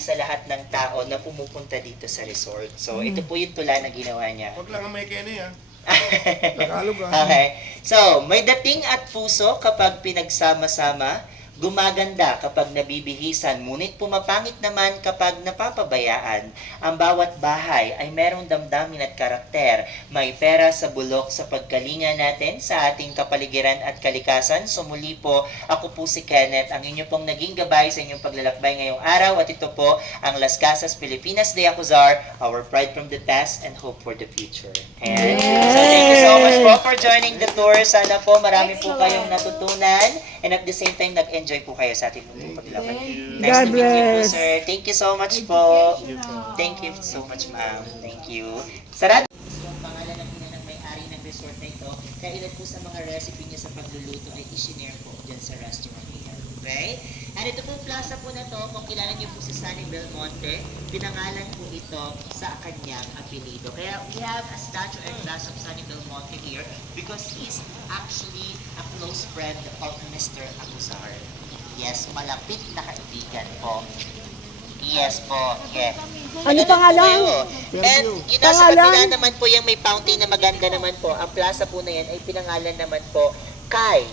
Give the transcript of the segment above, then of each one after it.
sa lahat ng tao na pumupunta dito sa resort. So, ito po yung tula na ginawa niya. Huwag lang ang may kene Tagalog Okay. So, may dating at puso kapag pinagsama-sama, gumaganda kapag nabibihisan, ngunit pumapangit naman kapag napapabayaan. Ang bawat bahay ay merong damdamin at karakter. May pera sa bulok sa pagkalinga natin sa ating kapaligiran at kalikasan. So muli po, ako po si Kenneth, ang inyo pong naging gabay sa inyong paglalakbay ngayong araw. At ito po ang Las Casas Pilipinas de Acuzar, our pride from the past and hope for the future. And so thank you so much po for joining the tour. Sana po marami po kayong natutunan and at the same time nag-enjoy po kayo sa ating munting paglakad. Nice to meet you po, sir. Thank you so much po. Thank you so much, ma'am. Thank you. Sarado ang pangalan ng ng may-ari ng resort na ito. Kaya ilan po sa mga recipe niya sa pagluluto ay i-share po dyan sa restaurant niya. Okay? And ito po plaza po na to, kung kilala niyo po si Sunny Belmonte, pinangalan po ito sa kanyang apelido. Kaya we have a statue and glass of Sunny Belmonte here because he's actually a close friend of Mr. Acuzar. Yes, malapit na kaibigan po. Yes po, yeah. Ano pangalan? And yun nasa kabila naman po yung may fountain na maganda naman po. Ang plaza po na yan ay pinangalan naman po kay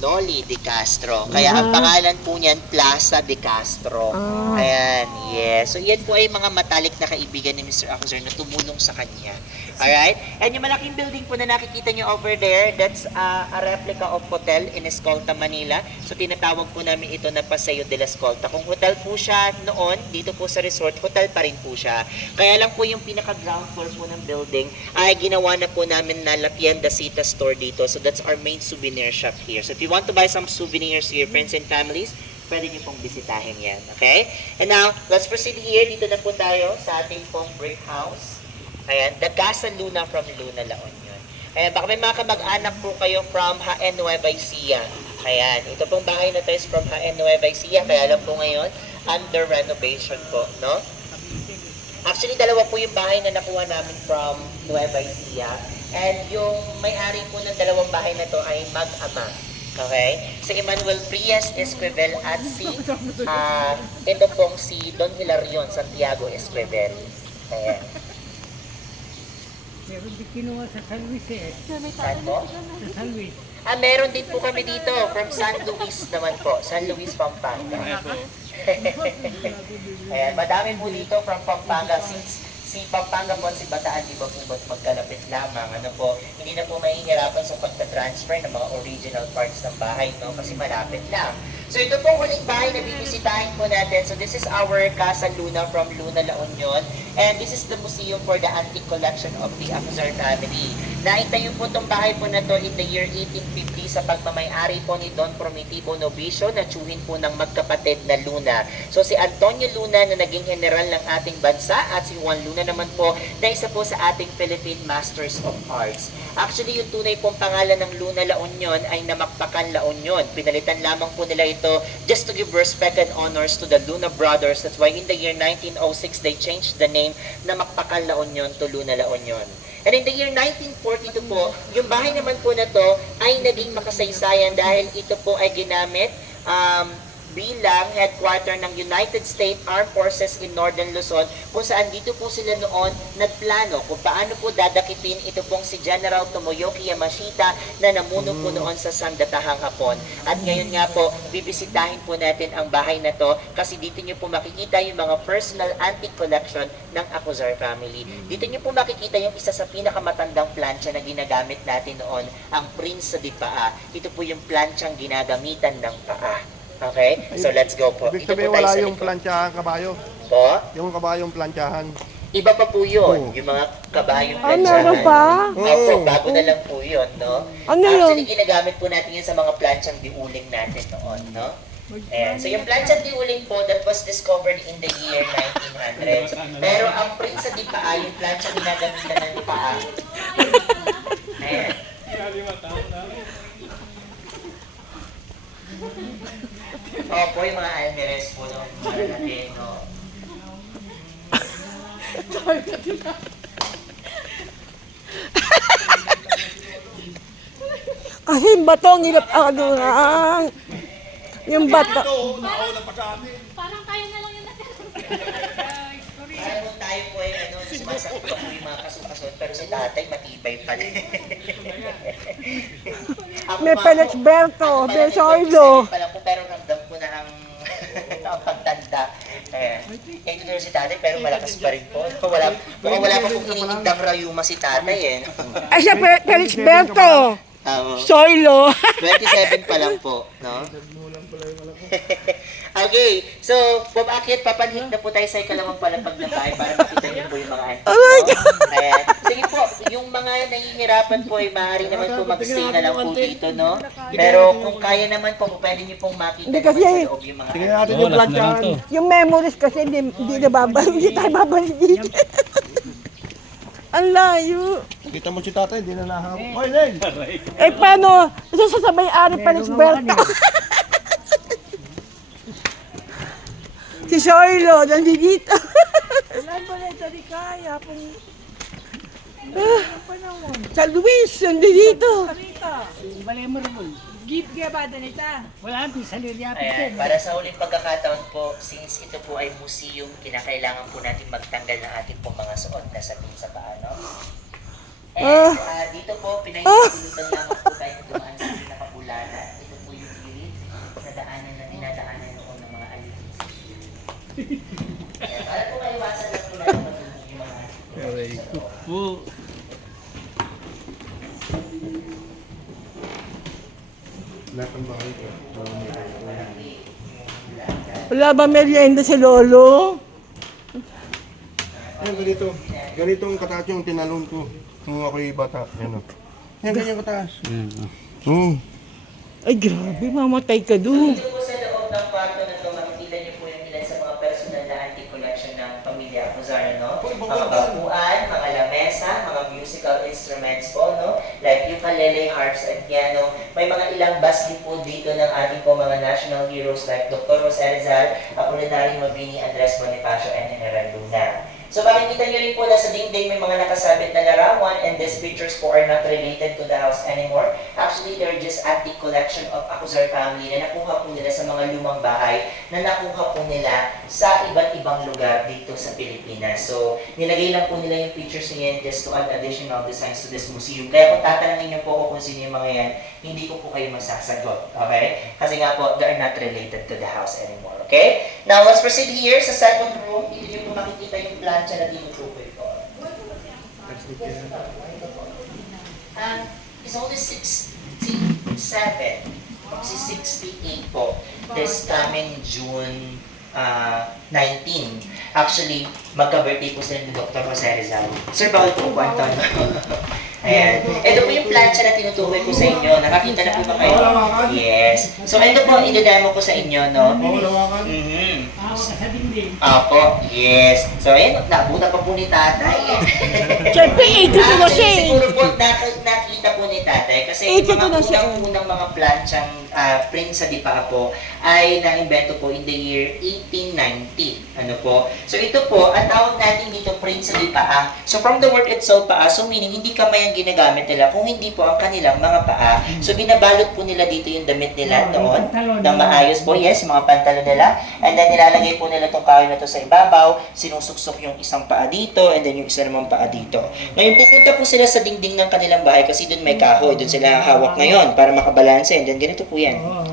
Noli de Castro. Kaya ang pangalan po niyan, Plaza de Castro. Ayan, yes. So yan po ay mga matalik na kaibigan ni Mr. Acuzar na tumulong sa kanya. Alright? And yung malaking building po na nakikita nyo over there, that's a replica of hotel in Escolta, Manila. So tinatawag po namin ito na Paseo de la Escolta. Kung hotel po siya noon, dito po sa resort, hotel pa rin po siya. Kaya lang po yung pinaka-ground floor po ng building ay ginawa na po namin na La Tienda Cita store dito. So that's our main souvenir shop here. So if you want to buy some souvenirs to your friends and families, pwede nyo pong bisitahin yan. Okay? And now, let's proceed here. Dito na po tayo sa ating pong brick house. Ayan, the Casa Luna from Luna, La Union. Ayan, baka may mga kamag-anak po kayo from Jaén Nueva Ecija. Ayan, ito pong bahay na to is from Jaén Nueva Ecija, kaya lang po ngayon, under renovation po, no? Actually, dalawa po yung bahay na nakuha namin from Nueva Ecija. And yung may-ari po ng dalawang bahay na to ay mag-ama. Okay? Si Emmanuel Prias Esquivel at ito pong si Don Hilarion Santiago Esquivel. Ayan. Meron din kinuha sa San Luis Saan po? Sa San Luis. Meron din po kami dito from San Luis naman po. San Luis, Pampanga. Ayan, madami po dito from Pampanga. Since si Pampanga po, si Bataan, di ba po magkalapit lamang, ano po, hindi na po mahihirapan sa pagka-transfer ng mga original parts ng bahay, no? Kasi malapit lang. So ito pong huling bahay na bibisitahin po natin. So this is our Casa Luna from Luna, La Union. And this is the museum for the antique collection of the Acuzar family. Naitayo po itong bahay po na to in the year 1850 sa pagmamay-ari po ni Don Prometivo Novicio na tsuhin po ng magkapatid na Luna. So si Antonio Luna na naging general ng ating bansa at si Juan Luna naman po na isa po sa ating Philippine Masters of Arts. Actually, yung tunay pong pangalan ng Luna, La Union ay Namakpakan, La Union. Pinalitan lamang po nila ito just to give respect and honors to the Luna brothers. That's why in the year 1906, they changed the name Namakpakan, La Union to Luna, La Union. And in the year 1942 po, yung bahay naman po na to ay naging makasaysayan dahil ito po ay ginamit bilang headquarter ng United States Armed Forces in Northern Luzon, kung saan dito po sila noon nagplano kung paano po dadakipin ito pong si General Tomoyoki Yamashita na namuno po noon sa Sandatahang Hapon. At ngayon nga po, bibisitahin po natin ang bahay na to kasi dito nyo po makikita yung mga personal antique collection ng Acuzar family. Dito nyo po makikita yung isa sa pinakamatandang plancha na ginagamit natin noon, ang Prince de Paa. Ito po yung planchang ginagamitan ng paa. Okay? So let's go po. Ibig sabihin wala yung plantsahan kabayo. Po? Yung kabayong plantsahan. Iba pa po yun. Yung mga kabayong Meron planchahan. pa? Opo, bago na lang po yun, no? Ano Actually, yun? ginagamit po natin yun sa mga planchang diuling natin noon, no? Ayan. So yung planchang diuling po, that was discovered in the year 1900. Pero ang Prince di Paa, yung planchang ginagamitan ng paa. Ayan. Opo, yung mga almeres po nung natin, no? Kasi yung bato, ang hirap ano na. Yung bato. Ito, nauna pa sa amin. Parang kaya na lang yung natin. nakakasuot, pero si tatay matibay pa din. Ako May pa- Pelexberto, ako pa may lang, Soilo. 27 pa lang po, pero ramdam ko na ang, ang pagtanda. Ayan. Ito na si tatay, pero malakas pa rin po. Wala pa pong iniindang rayuma si tatay eh. Ay, siya Pelexberto. Tama. Soilo. 27 pa lang po, no? Okay, so, pumaakyat, papanhik na po tayo sa ikalawang palapag ng bahay para makita niyo po yung mga auntie. Oh my No? Ayan. Sige po, yung mga nahihirapan po ay maaari naman po magstay na lang po dito, no? Pero kung kaya naman po, pwede niyo pong makita Hindi, naman kasi- sa loob yung mga Tingnan auntie. natin yung plantyahan. Yung memories kasi hindi na babalik. Hindi tayo babalik. Ang layo. Kita mo si tatay, hindi na nahahapon. Hoy, Len! Eh, paano? Ito sa may-ari Pelexberto. Si Soilo, nandito. Wala ba na ito di kaya? Sa Luis, nandito. Parita. Balay mo rin. Give kaya ba danita? Wala ang pisalirya Ayan, para sa uling pagkakataon po, since ito po ay museum, kinakailangan po natin magtanggal ng ating pong mga suot na sa pin sa paa, no? And dito po, pinahihintulutan lamang po tayo dumaan sa pinakabulana. Ito po yung gilid na daanan na dinadaanan noon ng mga alitis. Ayan, para po maiwasan lang po natin matulog yung mga Lahat ng bahay ko. Wala ba merienda si Lolo? Yan, ganito. Ganito ang kataas yung tinalon ko. Nung ako'y bata. Yan o. Yan, ganyan kataas. Ay, grabe, mamatay ka doon. Dito po sa loob ng kwarto na ito, makikita niyo po yung ilan sa mga personal na antique collection ng pamilya Acuzarno. Mga baguan, mga lamesa, mga musical instruments po, no? Like ukulele, harps, and piano. May mga ilang bass din po dito ng ating po mga national heroes like Dr. Jose Rizal, Apolinario Mabini, Andres Bonifacio, and General Luna. So makikita niyo rin po na sa dingding may mga nakasabit na larawan, and these pictures po are not related to the house anymore. Actually, they're just antique collection of Acuzar family na nakuha po nila sa mga lumang bahay na nakuha po nila sa iba't ibang lugar dito sa Pilipinas. So, nilagay lang po nila yung pictures niyan just to add additional designs to this museum. Kaya kung tatanungin niyo po ako kung sino yung mga yan, hindi ko po kayo masasagot. Okay? Kasi nga po, they are not related to the house anymore. Okay? Now, let's proceed here sa second room. Dito niyo po makikita yung plancha na tinutukoy ko. It's only 67. Magsi 68 po. This coming June 19. Actually, magka-birthday po sila ni Dr. Jose Rizal. Sir, bawal po upuan to, no? Ayan. Ito po yung plancha na tinutukoy ko sa inyo. Nakakita na po ba kayo? Yes. So, ito po, i-demo ko sa inyo, no? Mhm. Sa dingding. Apo, yes. So, ayan, nabuta pa po ni tatay. Siyempre, ito ko Actually, kasi. siguro po nakita po ni tatay kasi Ito yung mga na siya. unang mga planchang print sa Dipa po ay na-invento po in the year 1890. Ano po? So, ito po, ang tawag natin dito print sa Dipa. So, from the word itself, paa, so meaning hindi kamay ang ginagamit nila, kung hindi po ang kanilang mga paa. So, binabalot po nila dito yung damit nila noon ng maayos po. Yes, yung mga pantalon nila. And then, nilalagay po nila itong kahoy na to sa ibabaw, sinusuksok yung isang paa dito, and then yung isa namang paa dito. Ngayon, pupunta po sila sa dingding ng kanilang bahay kasi doon may kahoy, doon sila hawak ngayon para makabalanse. And then, ganito po yan. Oo.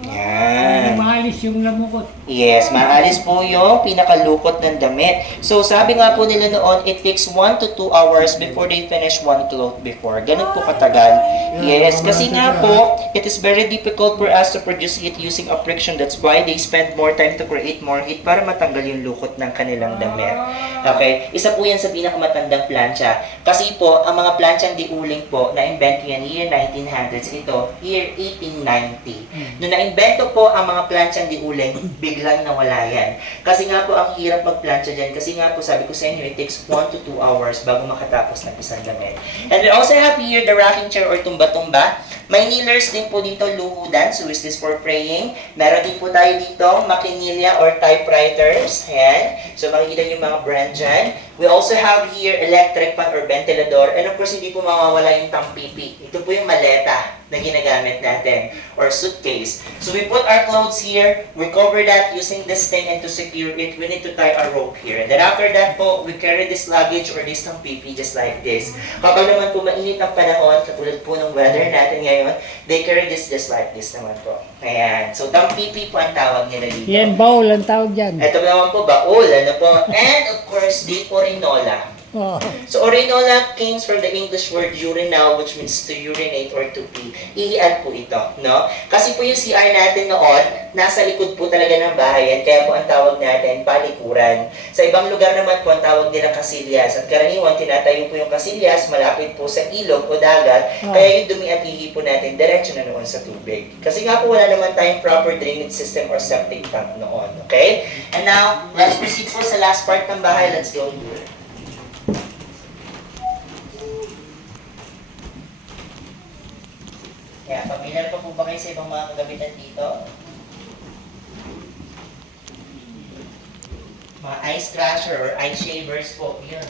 Yan. Maalis yung lamukot. Yes, maalis po yung pinakalukot ng damit. So, sabi nga po nila noon, it takes 1 to 2 hours before they finish one cloth before. Ganun po katagal. Yes, kasi nga po, it is very difficult for us to produce heat using a friction. That's why they spend more time to create more heat para matanggal yung lukot ng kanilang damit. Okay? Isa po yan sa pinakamatandang plancha. Kasi po, ang mga planchang diuling po, na-invento yan year 1900s. Ito, year 1890. Noong na-invento po ang mga planchang diuling, biglang nawala yan. Kasi nga po, ang hirap magplancha dyan. Kasi nga po, sabi ko sa inyo, it takes 1 to 2 hours bago makatapos ng isang damit. And we also have here the rocking chair or tumba-tumba. May kneelers din po dito, luhudan. So, is this for praying? Meron din po tayo dito, makinilya or typewriters. Ayan. So, makikita nyo yung mga brand dyan. We also have here electric fan or ventilador. And of course, hindi po mawawala yung tampipi. Ito po yung maleta na ginagamit natin or suitcase. So we put our clothes here, we cover that using this thing, and to secure it, we need to tie a rope here. And then after that po, we carry this luggage or this tampipi just like this. Kapag naman po mainit ang panahon, katulad po ng weather natin ngayon, they carry this just like this naman po. Ayan. So tampipi po ang tawag nila dito. Yan, baul ang tawag dyan. Ito naman po, baul, ano po. And of course, the orinola. Oh. So, orinola comes from the English word urinal, which means to urinate or to pee. Ihian po ito, no? Kasi po yung CR natin noon, nasa likod po talaga ng bahayan, kaya po ang tawag natin, palikuran. Sa ibang lugar naman po, ang tawag nila kasilyas. At karaniwan, tinatayo po yung kasilyas, malapit po sa ilog o dagat, kaya yung dumi at ihi po natin, diretso na noon sa tubig. Kasi nga po, wala naman tayong proper drainage system or septic tank noon, okay? And now, let's proceed po sa last part ng bahay. Let's go here. Kaya, pamilyar pa po ba kayo sa ibang mga kagamitan dito? Mga ice crusher or ice shavers po, yun.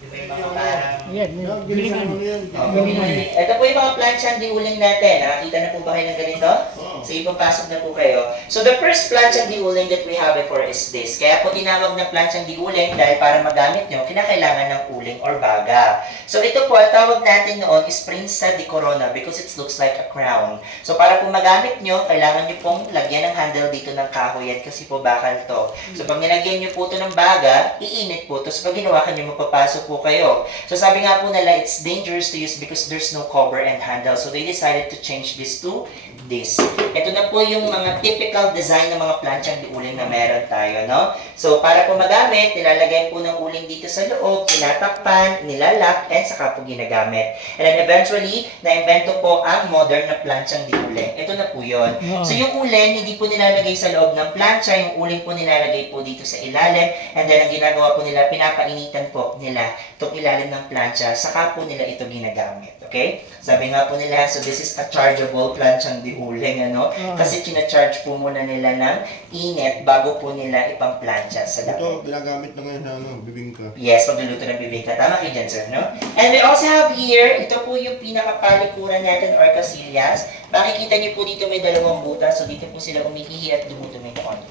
Yung may mga parang... Yan, Bilisan mo yan. Ito po yung mga plancha di uling natin. Nakakita na po ba kayo ng ganito? Sige, papasok na po kayo. So the first plancha di uling that we have before is this. Kaya po tinawag na plancha di uling dahil para magamit nyo, kinakailangan ng uling or baga. So ito po, ang tawag natin noon is Prinsa di Corona because it looks like a crown. So para po magamit nyo, kailangan nyo pong lagyan ng handle dito ng kahoy yan kasi po bakal to. So pag nilagyan nyo po ito ng baga, iinit po. Tapos pag ginawakan nyo, magpapasok po kayo. So sabi nga po nila, it's dangerous to use because there's no cover and handle. So they decided to change this to this. Ito na po yung mga typical design ng mga planchang di uling na meron tayo, no? So para po magamit, nilalagay po ng uling dito sa loob, tinatakpan, nilalak, and saka po ginagamit. And then eventually, na-invento po ang modern na planchang di uling. Ito na po yun. So yung uling, hindi po nilalagay sa loob ng plancha, yung uling po nilalagay po dito sa ilalim, and then ang ginagawa po nila, pinapainitan po nila itong ilalim ng plancha, saka po nila ito ginagamit. Okay? Sabi nga po nila, so this is a chargeable planchang di uling, ano? Kasi kina-charge po muna nila ng init bago po nila ipang plancha sa Ito, lapit. ginagamit na ngayon na bibingka. Yes, pagluluto ng bibingka. Tama kayo dyan, sir, no? And we also have here, ito po yung pinakapalikuran natin or casillas. Makikita niyo po dito may dalawang butas, so dito po sila umiihi at dumutumikon.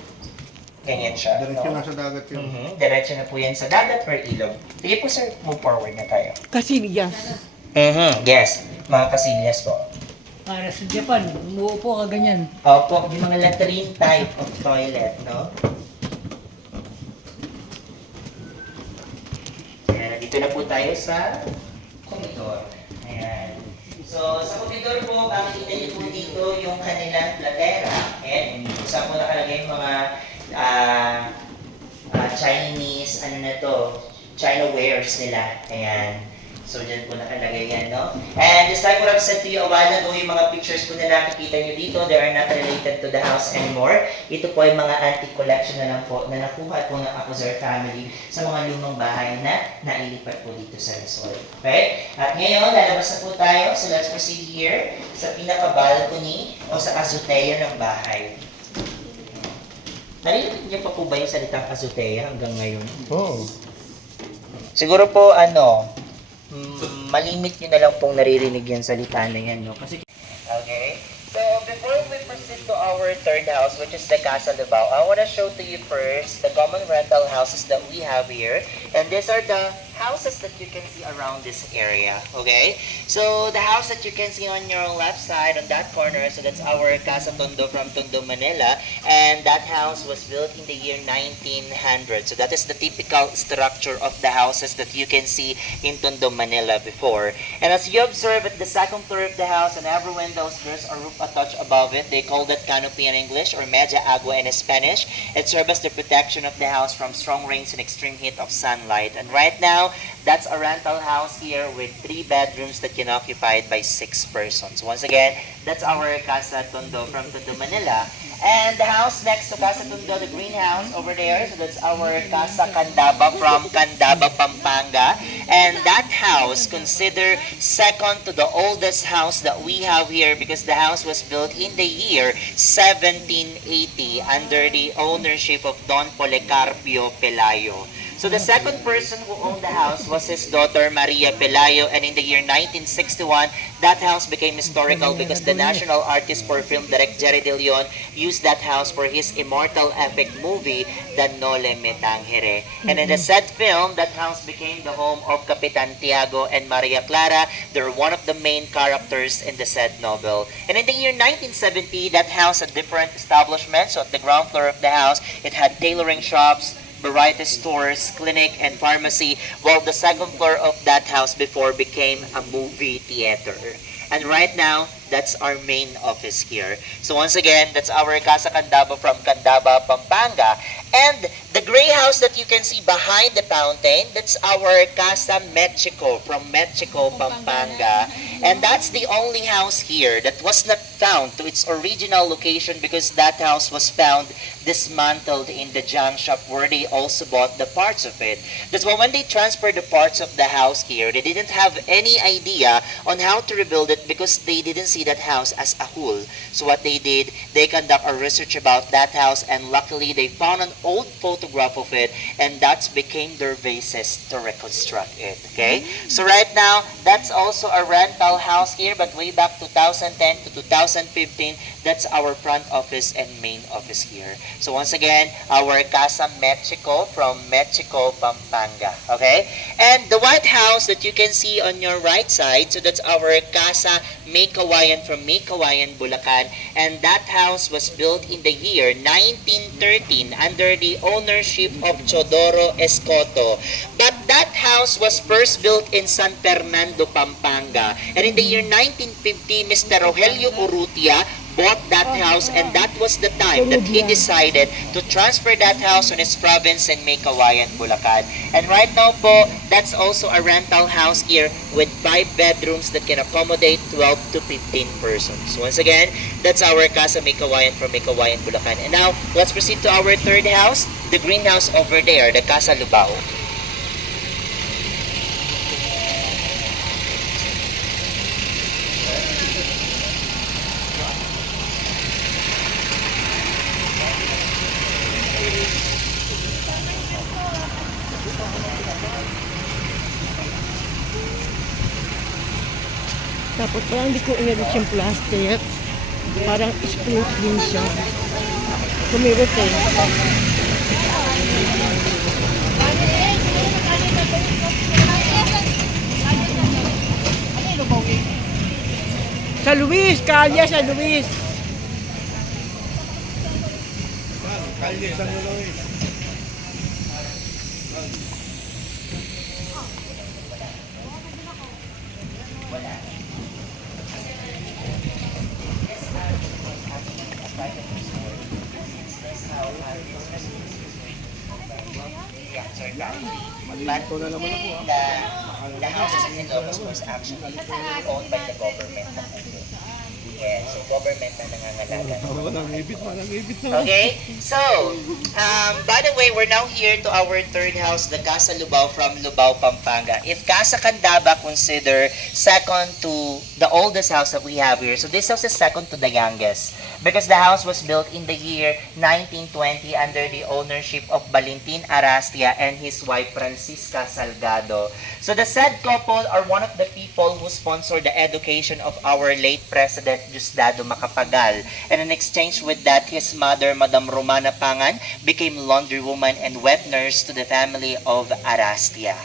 Ganyan siya. Diretso no? na sa dagat yun. Diretso na po yan sa dagat or ilog. Sige po, sir, move forward na tayo. Kasilyas. Yes, mga casillas po. Para sa Japan, umuupo ka ganyan. Opo, yung mga latrine type of toilet, no? Ayan, nandito na po tayo sa komedor. Ayan. So, sa komedor po, makikita niyo po dito yung kanilang platera. Ayan, saan po nakalagay yung mga Chinese, ano na to, China wares nila. Ayan. So, dyan po nakalagay yan, no? And just like what I've said to you a while ago, yung mga pictures po na nakikita nyo dito, they are not related to the house anymore. Ito po ay mga antique collection na lang po na nakuha po ng Acuzar family sa mga lumang bahay na nailipat po dito sa resort. Okay? At ngayon, lalabas na po tayo. So, let's proceed here sa pinaka-balcony o sa azotea ng bahay. Narinig niyo pa po ba yung salitang azotea hanggang ngayon? Oo. Siguro po, malimit nyo na lang pong naririnig yung salita na yan, no? Kasi, okay? So, before we proceed to our third house, which is the Casa Libao, I want to show to you first the common rental houses that we have here. And these are the houses that you can see around this area, okay? So, the house that you can see on your left side, on that corner, so that's our Casa Tondo from Tondo, Manila. And that house was built in the year 1900. So, that is the typical structure of the houses that you can see in Tondo, Manila before. And as you observe at the second floor of the house, and every windows, there's a roof attached above it. They call that canopy in English or media agua in Spanish. It serves as the protection of the house from strong rains and extreme heat of sunlight. And right now, that's a rental house here with 3 bedrooms that can be occupied by 6 persons. Once again, that's our Casa Tondo from Tondo, Manila. And the house next to Casa Tondo, the greenhouse over there, so that's our Casa Candaba from Candaba, Pampanga. And that house considered second to the oldest house that we have here because the house was built in the year 1780 under the ownership of Don Policarpio Pelayo. So the second person who owned the house was his daughter Maria Pelayo, and in the year 1961, that house became historical because the national artist for film direct Jerry De Leon used that house for his immortal epic movie, The Nole Me Tangere. And in the said film, that house became the home of Capitan Tiago and Maria Clara. They were one of the main characters in the said novel. And in the year 1970, that house had different establishments. So at the ground floor of the house, it had tailoring shops, variety stores, clinic, and pharmacy, while the second floor of that house before became a movie theater. And right now, that's our main office here. So once again, that's our Casa Candaba from Candaba, Pampanga. And the gray house that you can see behind the fountain, that's our Casa Mexico from Mexico, Pampanga. And that's the only house here that was not found to its original location because that house was found dismantled in the junk shop where they also bought the parts of it. That's why when they transferred the parts of the house here, they didn't have any idea on how to rebuild it because they didn't see that house as a whole. So what they did, they conduct a research about that house, and luckily they found an old photograph of it, and that became their basis to reconstruct it. Okay? So right now, that's also a rental house here, but way back 2010 to 2015, that's our front office and main office here. So once again, our Casa Mexico from Mexico, Pampanga. Okay? And the white house that you can see on your right side, so that's our Casa May Kawayan from May Kawayan, Bulacan. And that house was built in the year 1913 under the ownership of Chodoro Escoto. But that house was first built in San Fernando, Pampanga. And in the year 1950, Mr. Rogelio Urrutia bought that house, and that was the time that he decided to transfer that house on his province in May Kawayan, Bulacan. And right now po, that's also a rental house here with 5 bedrooms that can accommodate 12 to 15 persons. Once again, that's our Casa May Kawayan from May Kawayan, Bulacan. And now, let's proceed to our third house, the greenhouse over there, the Casa Lubao. Tapos parang hindi ko inalis yung plastic. Parang split din siya. Kumirot eh. Sa Luis! Kalye sa Luis! Kalye sa Luis. But the houses in Ilocos was actually owned by the government. Yeah, so government na nangangalaga. Okay, so, by the way, we're now here to our third house, the Casa Lubao from Lubao, Pampanga. If Casa Candaba consider second to the oldest house that we have here, so this house is second to the youngest because the house was built in the year 1920 under the ownership of Valentin Arastia and his wife Francisca Salgado. So the said couple are one of the people who sponsored the education of our late President Diosdado Macapagal. And in exchange with that, his mother, Madam Romana Pangan, became laundry woman and wet nurse to the family of Arastia.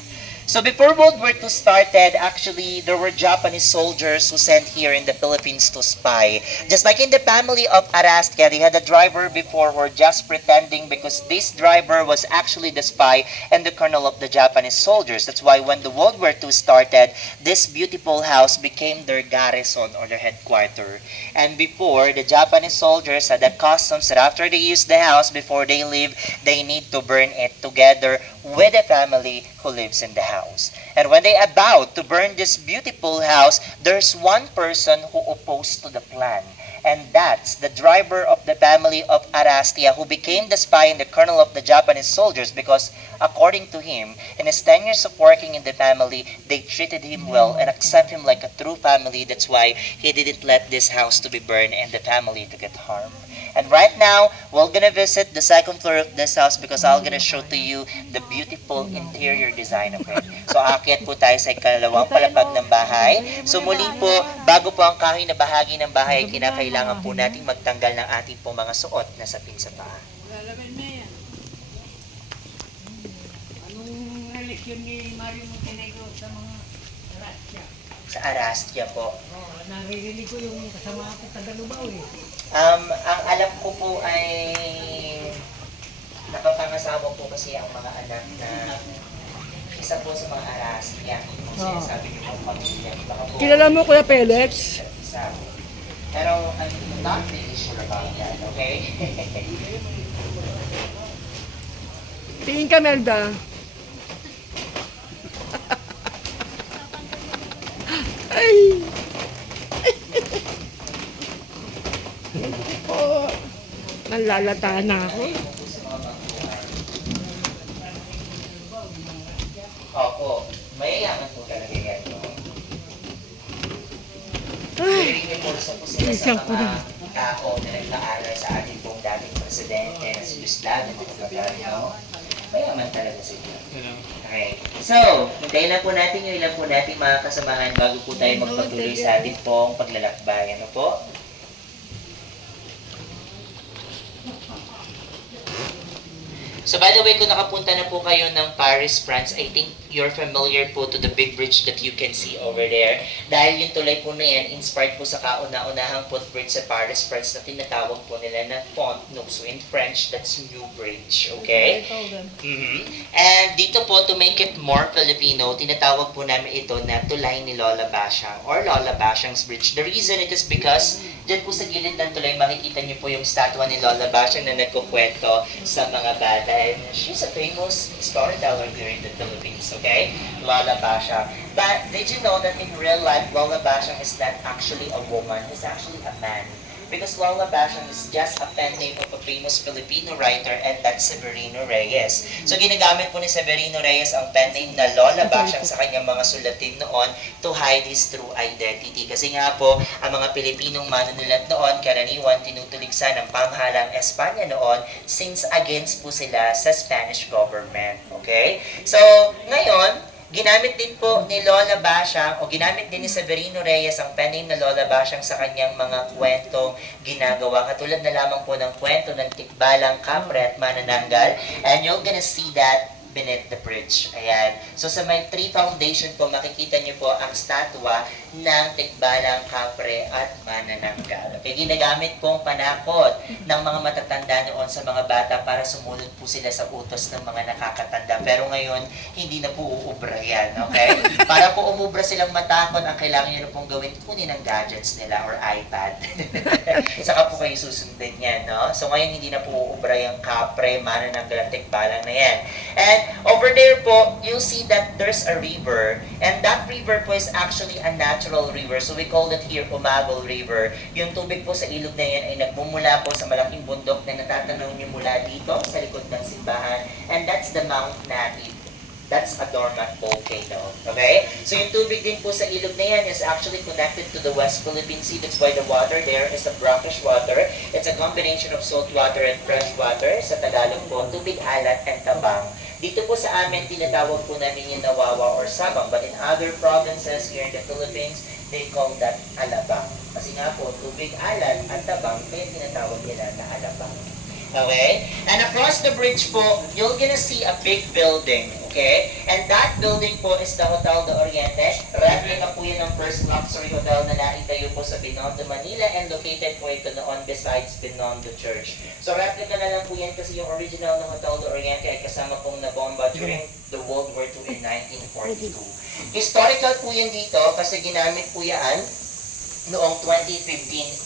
So before World War II started, actually, there were Japanese soldiers who sent here in the Philippines to spy. Just like in the family of Arastia, they had a driver before who were just pretending because this driver was actually the spy and the colonel of the Japanese soldiers. That's why when the World War II started, this beautiful house became their garrison or their headquarters. And before, the Japanese soldiers had the customs that after they use the house, before they leave, they need to burn it together with the family who lives in the house. And when they about to burn this beautiful house, there's one person who opposed to the plan. And that's the driver of the family of Arastia who became the spy and the colonel of the Japanese soldiers because according to him, in his 10 years of working in the family, they treated him well and accept him like a true family. That's why he didn't let this house to be burned and the family to get harmed. And right now, we're gonna visit the second floor of this house because I'm gonna show to you the beautiful interior design of it. So aakyat po tayo sa ikalawang palapag ng bahay. So muli po, bago po ang kahoy na bahagi ng bahay, kinakailangan po nating magtanggal ng ating po mga suot na sapin sa paa. Lalaban na yan. Anong eleksyon ni Mario Montenegro sa mga Russia? Sa Arastia po. Oh, naririnig ko yung kasama ko Tagalubao eh. Ang alam ko po ay napapangasawa po kasi ang mga anak na isa po sa mga Arastia. Kung sinasabi niyo pong pamilya. Baka po Kilala mo Kuya Felix? isa. Pero I'm not really sure about that, okay? Tingin ka, Melda. Ay! Oh, nalalata na ako. Opo, mayayaman po talaga yan. No? Ay, Very important po sila sa isang ko mga na. tao na nag-aaral sa ating pong dating presidente na si Gustavo Matagalan. Mayaman talaga sila. Okay. So, hintayin lang po natin yung ilan po natin mga kasamahan bago po tayo magpatuloy sa ating pong paglalakbay. Ano po? So by the way, kung nakapunta na po kayo ng Paris, France, I think you're familiar po to the big bridge that you can see over there. Dahil yung tulay po na yan, inspired po sa kauna-unahang footbridge sa Paris, France na tinatawag po nila na Pont Neuf. So in French, that's New Bridge. Okay? And dito po, to make it more Filipino, tinatawag po namin ito na tulay ni Lola Basyang or Lola Basyang's Bridge. The reason it is because dyan po sa gilid ng tulay, makikita niyo po yung statwa ni Lola Basyang na nagkukwento sa mga bata. And she's a famous storyteller here in the Philippines, okay? Lola Basyang. But did you know that in real life, Lola Basyang is not actually a woman, he's actually a man. Because Lola Basyang is just a pen name of a famous Filipino writer, and that's Severino Reyes. So ginagamit po ni Severino Reyes ang pen name na Lola Basyang sa kanyang mga sulatin noon to hide his true identity. Kasi nga po, ang mga Pilipinong manunulat noon, karaniwan tinutuligsa ng pamahalang Espanya noon since against po sila sa Spanish government. Okay? So, ngayon, ginamit din po ni Lola Basyang o ginamit din ni Severino Reyes ang pen name na Lola Basyang sa kanyang mga kwentong ginagawa. Katulad na lamang po ng kwento ng Tikbalang Kapre at Manananggal. And you're gonna see that beneath the bridge. Ayan. So sa may 3 foundation po, makikita niyo po ang statwa ng Tikbalang Kapre at Manananggal. Okay, ginagamit pong panakot ng mga matatanda noon sa mga bata para sumunod po sila sa utos ng mga nakakatanda. Pero ngayon, hindi na po uubra yan. Okay? Para po umubra silang matakot, ang kailangan nyo na pong gawin, kunin ang gadgets nila or iPad. Saka po kayo susundin yan, no? So ngayon, hindi na po uubra yung Kapre, Manananggal at Tikbalang na yan. And over there po, you'll see that there's a river. And that river po is actually a natural river. So we call it here Umagol River. Yung tubig po sa ilog na yan ay nagmumula po sa malaking bundok na natatanaw niyo mula dito sa likod ng simbahan. And that's the Mount Native. That's a dormant volcano. Okay? So yung tubig din po sa ilog na yan is actually connected to the West Philippine Sea. That's why the water there is a brackish water. It's a combination of salt water and fresh water. Sa Tagalog po, tubig alat and tabang. Dito po sa amin, tinatawag po namin yung Nawawa or Sabang. But in other provinces here in the Philippines, they call that alabang. Kasi nga po, tubig alat at tabang, kaya tinatawag nila na alabang. Okay? And across the bridge po, you're gonna see a big building. Okay? And that building po is the Hotel de Oriente. Replica po yan ng first luxury hotel na naitayo po sa Binondo, Manila, and located po ito noon besides Binondo Church. So replica na lang po yan kasi yung original na Hotel de Oriente ay kasama pong nabomba during the World War II in 1942. Historical po yan dito kasi ginamit po yan noong 2015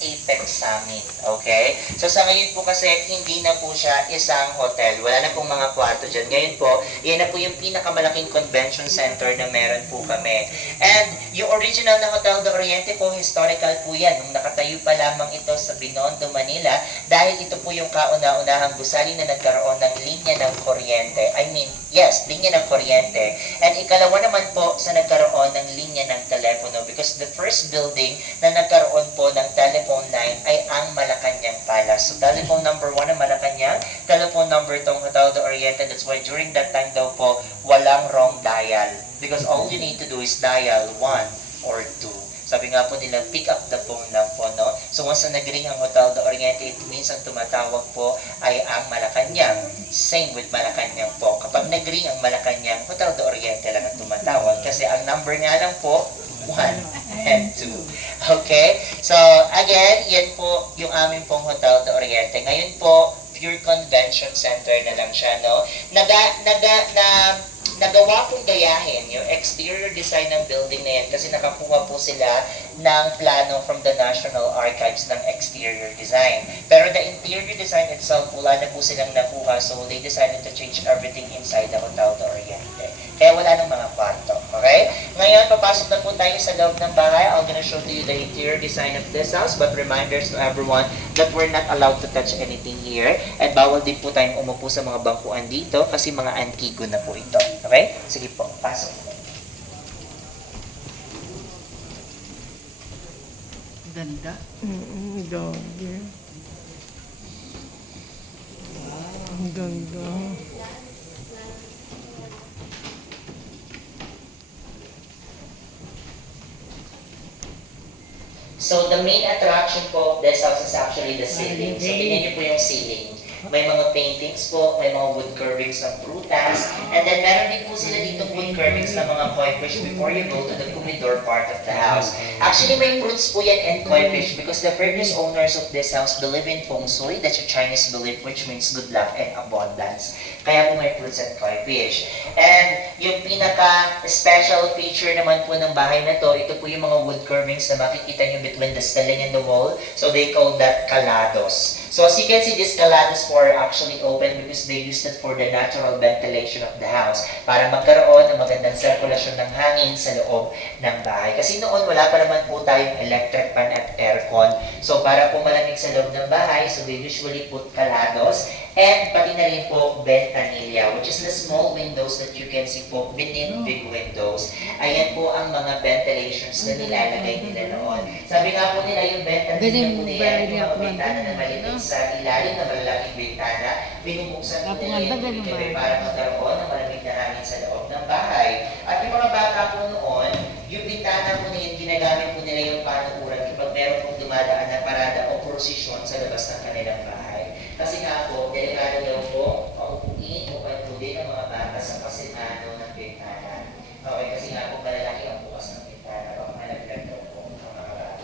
Apex Summit. Okay? So sa ngayon po kasi hindi na po siya isang hotel. Wala na pong mga kwarto dyan. Ngayon po, yan na po yung pinakamalaking convention center na meron po kami. And yung original na Hotel de Oriente po, historical po yan. Nung nakatayo pa lamang ito sa Binondo, Manila, dahil ito po yung kauna-unahang gusali na nagkaroon ng linya ng kuryente. Linya ng kuryente. And ikalawa naman po sa nagkaroon ng linya ng telepono because the first building na na nagkaroon po ng telephone line ay ang Malacanang Palace. So telephone number 1 ang Malacanang, telephone number 2 ang Hotel de Oriente. That's why during that time daw po, walang wrong dial. Because all you need to do is dial 1 or 2. Sabi nga po nila, pick up the phone lang po, no? So once na nag-ring ang Hotel de Oriente, it means ang tumatawag po ay ang Malacanang. Same with Malacanang po. Kapag nag-ring ang Malacanang, Hotel de Oriente lang ang tumatawag. Kasi ang number nga lang po, 1 and 2. Okay? So, again, yan po yung aming pong Hotel de Oriente. Ngayon po, pure convention center na lang siya, no? Nagawa pong gayahin yung exterior design ng building na yan kasi nakakuha po sila ng plano from the National Archives ng exterior design. Pero the interior design itself, wala na po silang nakuha, so they decided to change everything inside the Hotel de Oriente. Kaya wala nang mga kwarto. Okay? Ngayon, papasok na po tayo sa loob ng bahay. I'm gonna show to you the interior design of this house, but reminders to everyone that we're not allowed to touch anything here. At bawal din po tayong umupo sa mga bangkuan dito kasi mga antigo na po ito. Okay? Sige po, pasok po. Ganda. Ganda. Ang ganda. So, the main attraction po of this house is actually the ceiling. So, tingnan niyo po yung ceiling. May mga paintings po, may mga wood carvings ng prutas, and then meron din po sila dito wood carvings ng mga koi fish before you go to the comedor part of the house. Actually, may fruits po yan and koi fish because the previous owners of this house believe in feng shui. That's a Chinese belief which means good luck and abundance. Kaya po may fruits and koi fish. And yung pinaka-special feature naman po ng bahay na to, ito po yung mga wood carvings na makikita nyo between the ceiling and the wall. So they call that calados. So as you can see, these calados po are actually open because they used it for the natural ventilation of the house para magkaroon ng magandang sirkulasyon ng hangin sa loob ng bahay. Kasi noon wala pa naman po tayong electric fan at aircon. So para po malamig sa loob ng bahay, so they usually put calados and pati na rin po ventanilla, which is the small windows that you can see po beneath big windows. Ayan po ang mga ventilations na nilalagay nila noon. Sabi nga po nila yung ventanilla po nila, yung mga bintana na maliit sa ilalim na malalaking bintana, binubuksan po nila yung bibig para magkaroon ng malamig na hangin sa loob ng bahay. At yung mga bata po noon, yung bintana po nila, ginagamit po nila yung panuuran kapag meron pong dumadaan na parada o prosesyon sa labas ng kanilang bahay. Kasi nga po, delikado daw po, paupuin o pantulin ng mga bata sa pasimano ng bintana. Okay, kasi nga po malalaki ang bukas ng bintana, baka malaglag daw po ang mga bata.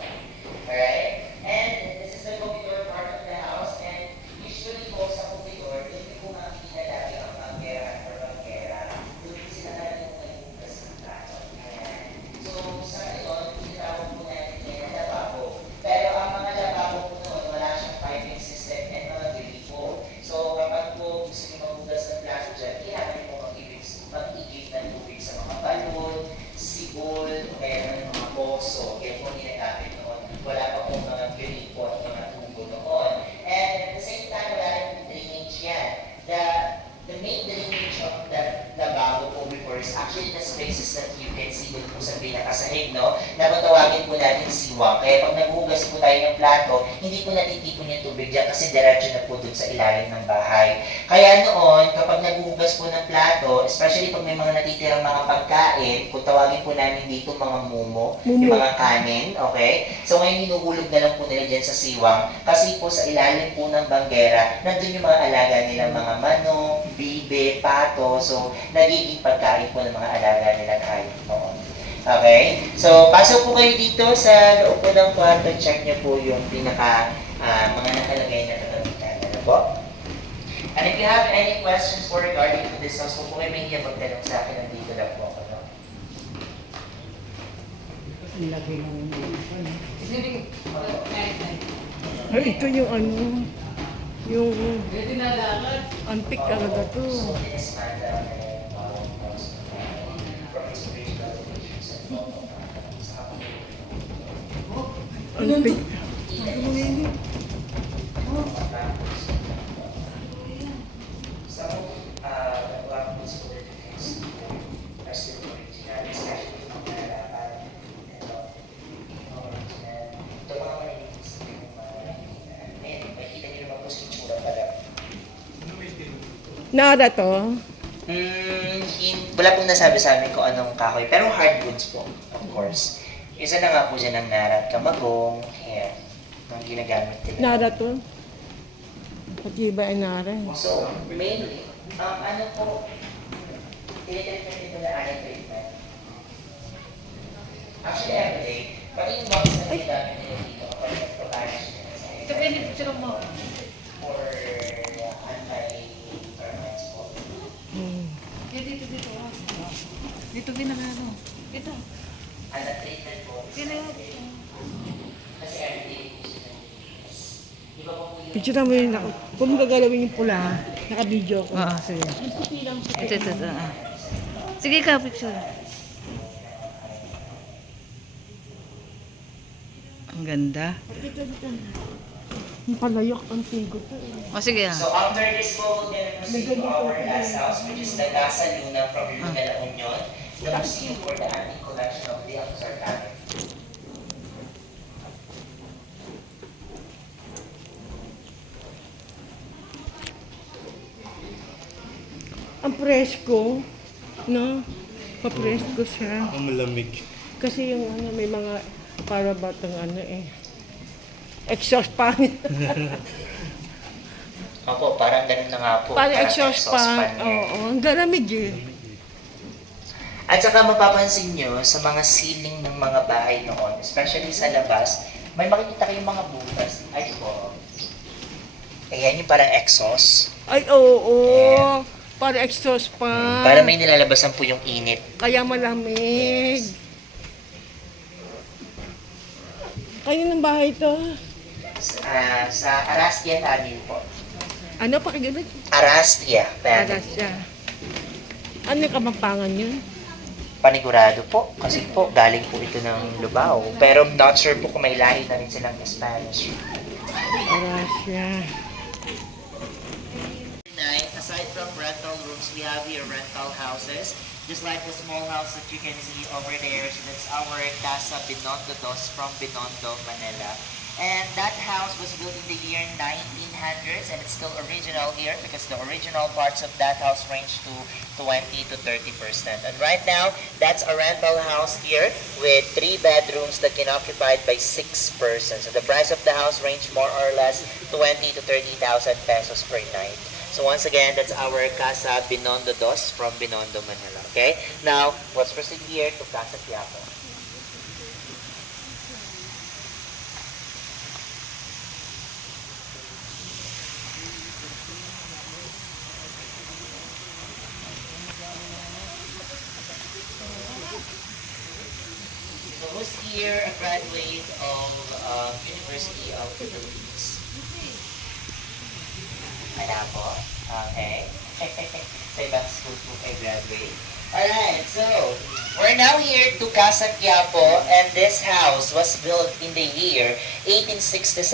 Alright? And this is the comedor part of the house, and usually po sa comedor, doon po makikita lagi ang banggera or banggera. Doon po sila lagi yung nagbukas ng plato. Ayan. So, sa ngayon, tinatawag po natin ngayon na lababo. Pero ang mga lababo po noon, wala siyang piping system and mga gripo. So, kapag po gusto nyo magbugas ng plato dyan, kailangan po mag-igib ng tubig sa mga balon, sibol, o kaya ng mga poso. Kaya po ginagamit noon. Wala pa po mga gripo at mga tubo noon. And at the same time, wala rin drainage yan. The main drainage of the lababo po before is actually the spaces that you can see dun po sa pinakasahig, no? Napatawagin po natin siwang. Kaya pag naghugas po tayo ng plato, hindi po natitipon yung tubig dyan kasi diretso na po dun sa ilalim ng bahay. Kaya noon, kapag naghugas po ng plato, especially pag may mga natitirang mga pagkain, kung tawagin po namin dito mga mumo, yung mga kanin, okay? So ngayon hinuhulog na lang po nila dyan sa siwang kasi po sa ilalim po ng banggera, nandun yung mga alaga nilang mga manok, bibe, pato, so nagiging pagkain po ng mga alaga nila kahit noon. Okay? So, pasok po kayo dito sa loob po ng kwarto, check niyo po yung pinaka mga nakalagay na kagamitan. Ano po? And if you have any questions for regarding to this house, kung po kayo may magtanong sa akin, nandito lang po ako. No? Lagay ng Ay, ito yung ano, yung antique talaga to. So, dismantle na yung from its original locations and Antique. some weapons for the defense are still original, especially from the original Nara to. Wala pong nasabi sa amin kung anong kahoy, pero hardwoods po, of course. Isa na nga po dyan ng nara at kamagong, yan, ang ginagamit nila. Nara to. Pati ba ay Nara? So, mainly, ano po, tinitreatment nito na iron treatment. Actually, everyday, pati yung box na ginagamit nila dito kapag nagpapanish nila sa Ito pinipicture mo. for anti-termites po. Dito. Dito pinakano. Ito. Ano treatment po? Kasi everyday po sila. Iba po po yung Picture mo yun ako. Kung gagalawin yung pula, naka-video ko. Oo, sige. Ito. Sige ka, picture. Ang ganda. Yung palayok, ang tigo to. O sige ah. So after this po, we're gonna proceed to our last house, which is the Casa Luna from Luna La Union, the museum for the antique collection of the Amsterdam. Ang presko, no? Pa-presko siya. Ang malamig. Kasi yung ano, may mga para batang ano eh. Exhaust fan. Opo, parang ganun na nga po. Parang parang exhaust fan fan. yan. Oo, ang galamig eh. At saka mapapansin nyo sa mga ceiling ng mga bahay noon, especially sa labas, may makikita kayong mga butas. Ay po. Ayan yung parang exhaust. Ay, oo. Para exhaust fan. Para may nilalabasan po yung init. Kaya malamig. Kayo ng bahay to? Sa Arastia family po. Ano, pakigalit? Arastia Para family. siya. Ano yung kamampangan yun? Panigurado po. Kasi po, galing po ito ng Lubao. Pero not sure po kung may lahi na rin silang Spanish. Para siya. Aside from rental rooms, we have here rental houses. Just like the small house that you can see over there. So that's our Casa Binondo Dos from Binondo, Manila. And that house was built in the year 1900s and it's still original here because the original parts of that house range to 20 to 30%. And right now, that's a rental house here with 3 bedrooms that can occupied by 6 persons. So the price of the house range more or less 20 to 30,000 pesos per night. So once again, that's our Casa Binondo Dos from Binondo, Manila. Okay? Now, let's proceed here to Casa Quiapo. So who's here a graduate of University of the Philippines? Wala po? Okay. Sa ibang school po kayo graduate. Alright, so, we're now here to Casa Quiapo, and this house was built in the year 1867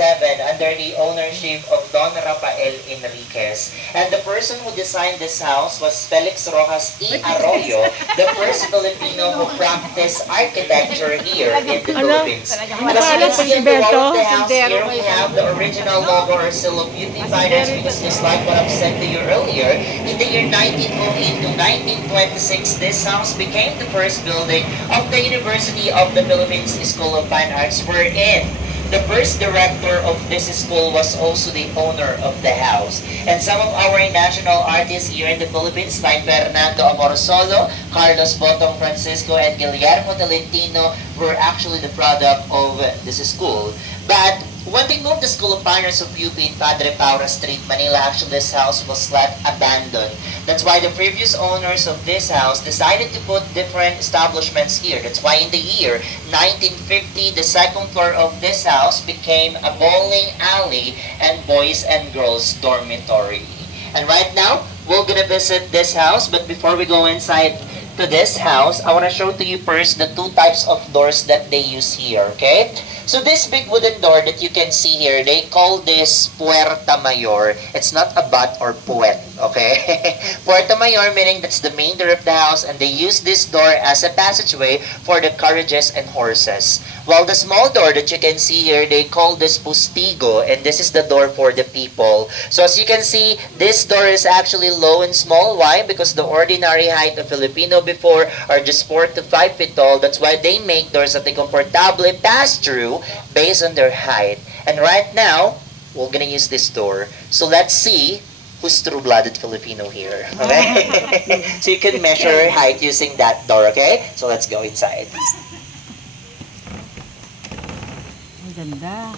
under the ownership of Don Rafael Enriquez. And the person who designed this house was Felix Rojas E. Arroyo, the first Filipino who practiced architecture here in the Philippines. And as you can see on the wall of the house here, we have the original logo or seal of Beauty Fighters, because just like what I've said to you earlier, in the year 1908 to 1926, this house became the first building of the University of the Philippines School of Fine Arts, wherein the first director of this school was also the owner of the house. And some of our national artists here in the Philippines, like Fernando Amorsolo, Carlos Botong Francisco, and Guillermo Tolentino, were actually the product of this school. But when they moved the School of Fine Arts of UP in Padre Paura Street, Manila, actually this house was left abandoned. That's why the previous owners of this house decided to put different establishments here. That's why in the year 1950, the second floor of this house became a bowling alley and boys and girls dormitory. And right now, we're gonna visit this house, but before we go inside to this house, I want to show to you first the 2 types of doors that they use here, okay? So this big wooden door that you can see here, they call this Puerta Mayor. It's not a butt or puwet, okay? Puerta Mayor meaning that's the main door of the house, and they use this door as a passageway for the carriages and horses. While the small door that you can see here, they call this postigo, and this is the door for the people. So as you can see, this door is actually low and small. Why? Because the ordinary height of Filipino before are just 4 to 5 feet tall. That's why they make doors that they comfortably pass through based on their height. And right now, we're gonna use this door. So let's see who's true-blooded Filipino here. Okay? So you can measure height using that door, okay? So let's go inside. Ang ganda.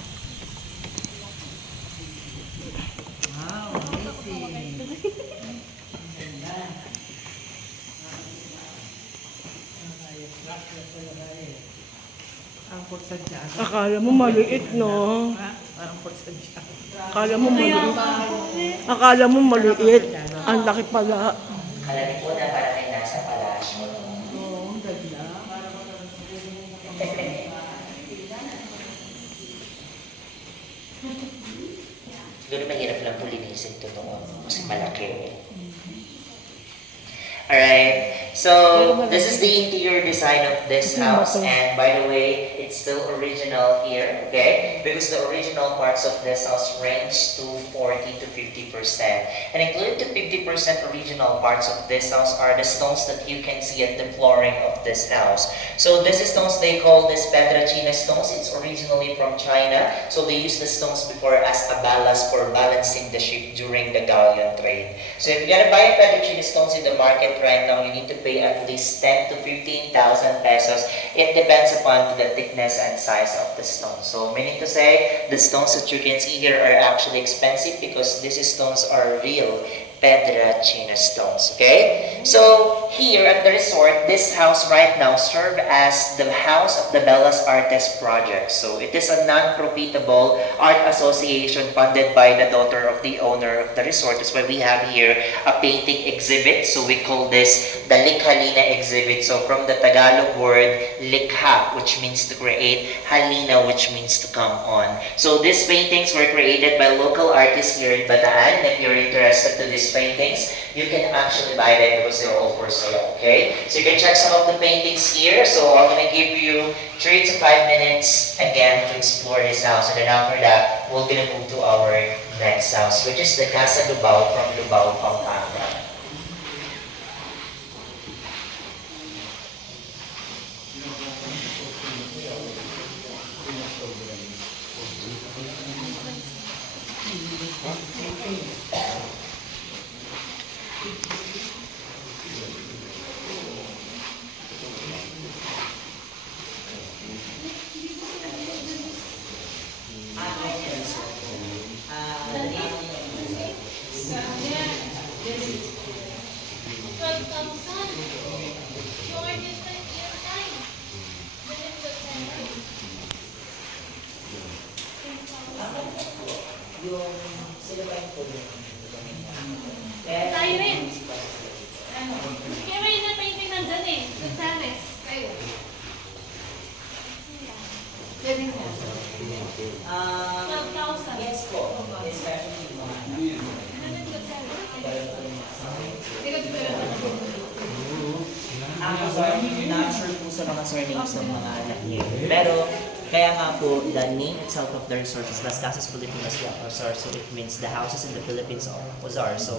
Akala mo maliit, no? Akala mo maliit. Akala mo maliit. Ang laki pala. Kalami po na para kayo nasa palasyo. Siguro mahirap lang po linisin ito noon kasi malaki. Alright, so this is the interior design of this house, and by the way, it's still original here, okay? Because the original parts of this house range to 40 to 50%. And included to 50% original parts of this house are the stones that you can see at the flooring of this house. So this is stones, they call this Petrachina stones. It's originally from China. So they used the stones before as a ballast for balancing the ship during the galleon trade. So if you're gonna buy a Petrachina stones in the market right now, you need to pay at least 10 to 15,000 pesos. It depends upon the thickness and size of the stone. So meaning to say, the stones that you can see here are actually expensive because these stones are real Petrachina stones, okay? So here at the resort, this house right now serves as the house of the Bellas Artes project. So it is a non-profitable art association funded by the daughter of the owner of the resort. That's why we have here a painting exhibit. So we call this the Likhalina exhibit. So from the Tagalog word likha, which means to create, halina, which means to come on. So these paintings were created by local artists here in Bataan. If you're interested to this paintings, you can actually buy them because they're all for sale, okay? So you can check some of the paintings here. So I'm gonna give you 3 to 5 minutes again to explore this house. And then after that, we're gonna move to our next house, which is the Casa Lubao from Lubao, Pampanga. Tayo rin. Kaya may na-painting nandyan eh. Gonzales. Kayo. Pwede nga. 12,000. Yes po, especially mga not sure po sa mga surnames ng mga anak niyo. Pero, kaya nga po, the name itself of the resort is Las Casas Filipinas Resort. So it means the houses in the Philippines are. So,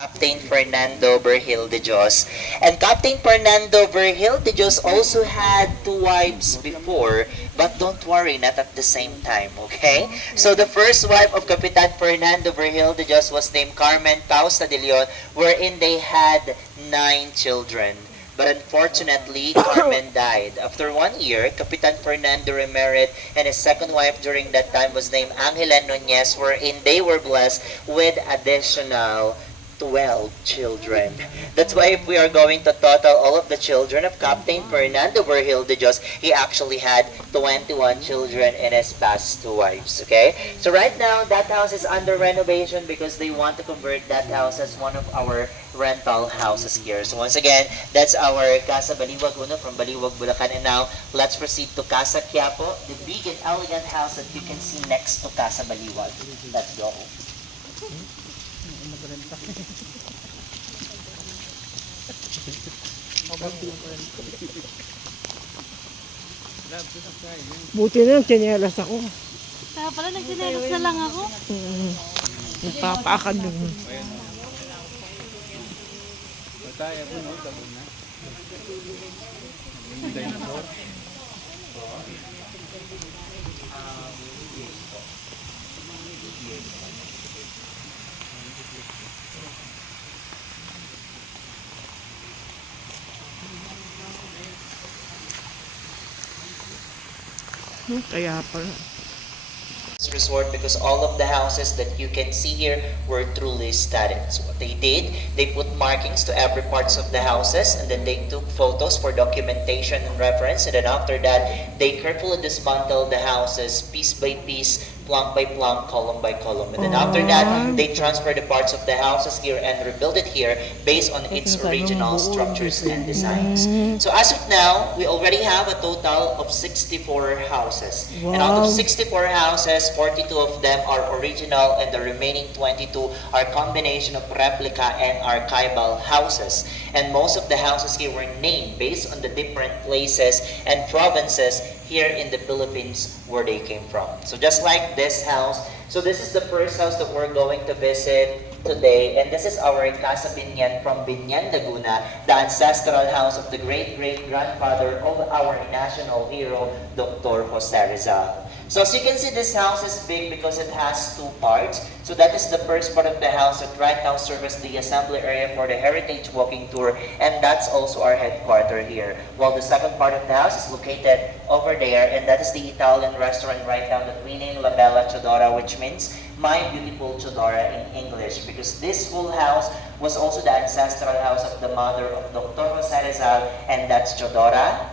Captain Fernando Berhil de Dios. And Captain Fernando Berhil de Dios also had 2 wives before, but don't worry, not at the same time, okay? So the first wife of Capitan Fernando Berhil de Dios was named Carmen Pausta de Leon, wherein they had 9 children. But unfortunately, Carmen died. After 1 year, Capitan Fernando remarried, and his second wife during that time was named Angela Nunez, wherein they were blessed with additional 12 children. That's why if we are going to total all of the children of Captain Fernando Berhil de Dios, he actually had 21 children and his past 2 wives. Okay? So right now, that house is under renovation because they want to convert that house as one of our rental houses here. So once again, that's our Casa Baliwag Uno from Baliwag, Bulacan. And now, let's proceed to Casa Quiapo, the big and elegant house that you can see next to Casa Baliwag. Let's go. Buti na lang, tsinelas ako. Kaya pala, nagsinelos na lang ako. Nagpapaakad dun. Kaya pala. Resort because all of the houses that you can see here were truly studied. So what they did, they put markings to every parts of the houses, and then they took photos for documentation and reference, and then after that, they carefully dismantled the houses piece by piece, plank by plank, column by column. And then after that, they transferred the parts of the houses here and rebuilt it here based on its original structures and designs. So as of now, we already have a total of 64 houses. And out of 64 houses, 42 of them are original and the remaining 22 are combination of replica and archival houses. And most of the houses here were named based on the different places and provinces here in the Philippines where they came from. So just like this house, so this is the first house that we're going to visit today, and this is our Casa Binyan from Binyan, Laguna, the ancestral house of the great-great-grandfather of our national hero, Dr. Jose Rizal. So as you can see, this house is big because it has two parts. So that is the first part of the house that right now serves the assembly area for the Heritage Walking Tour, and that's also our headquarters here. While the second part of the house is located over there, and that is the Italian restaurant right now that we name La Bella Chodora, which means My Beautiful Chodora in English, because this whole house was also the ancestral house of the mother of Dr. Jose Rizal, and that's Chodora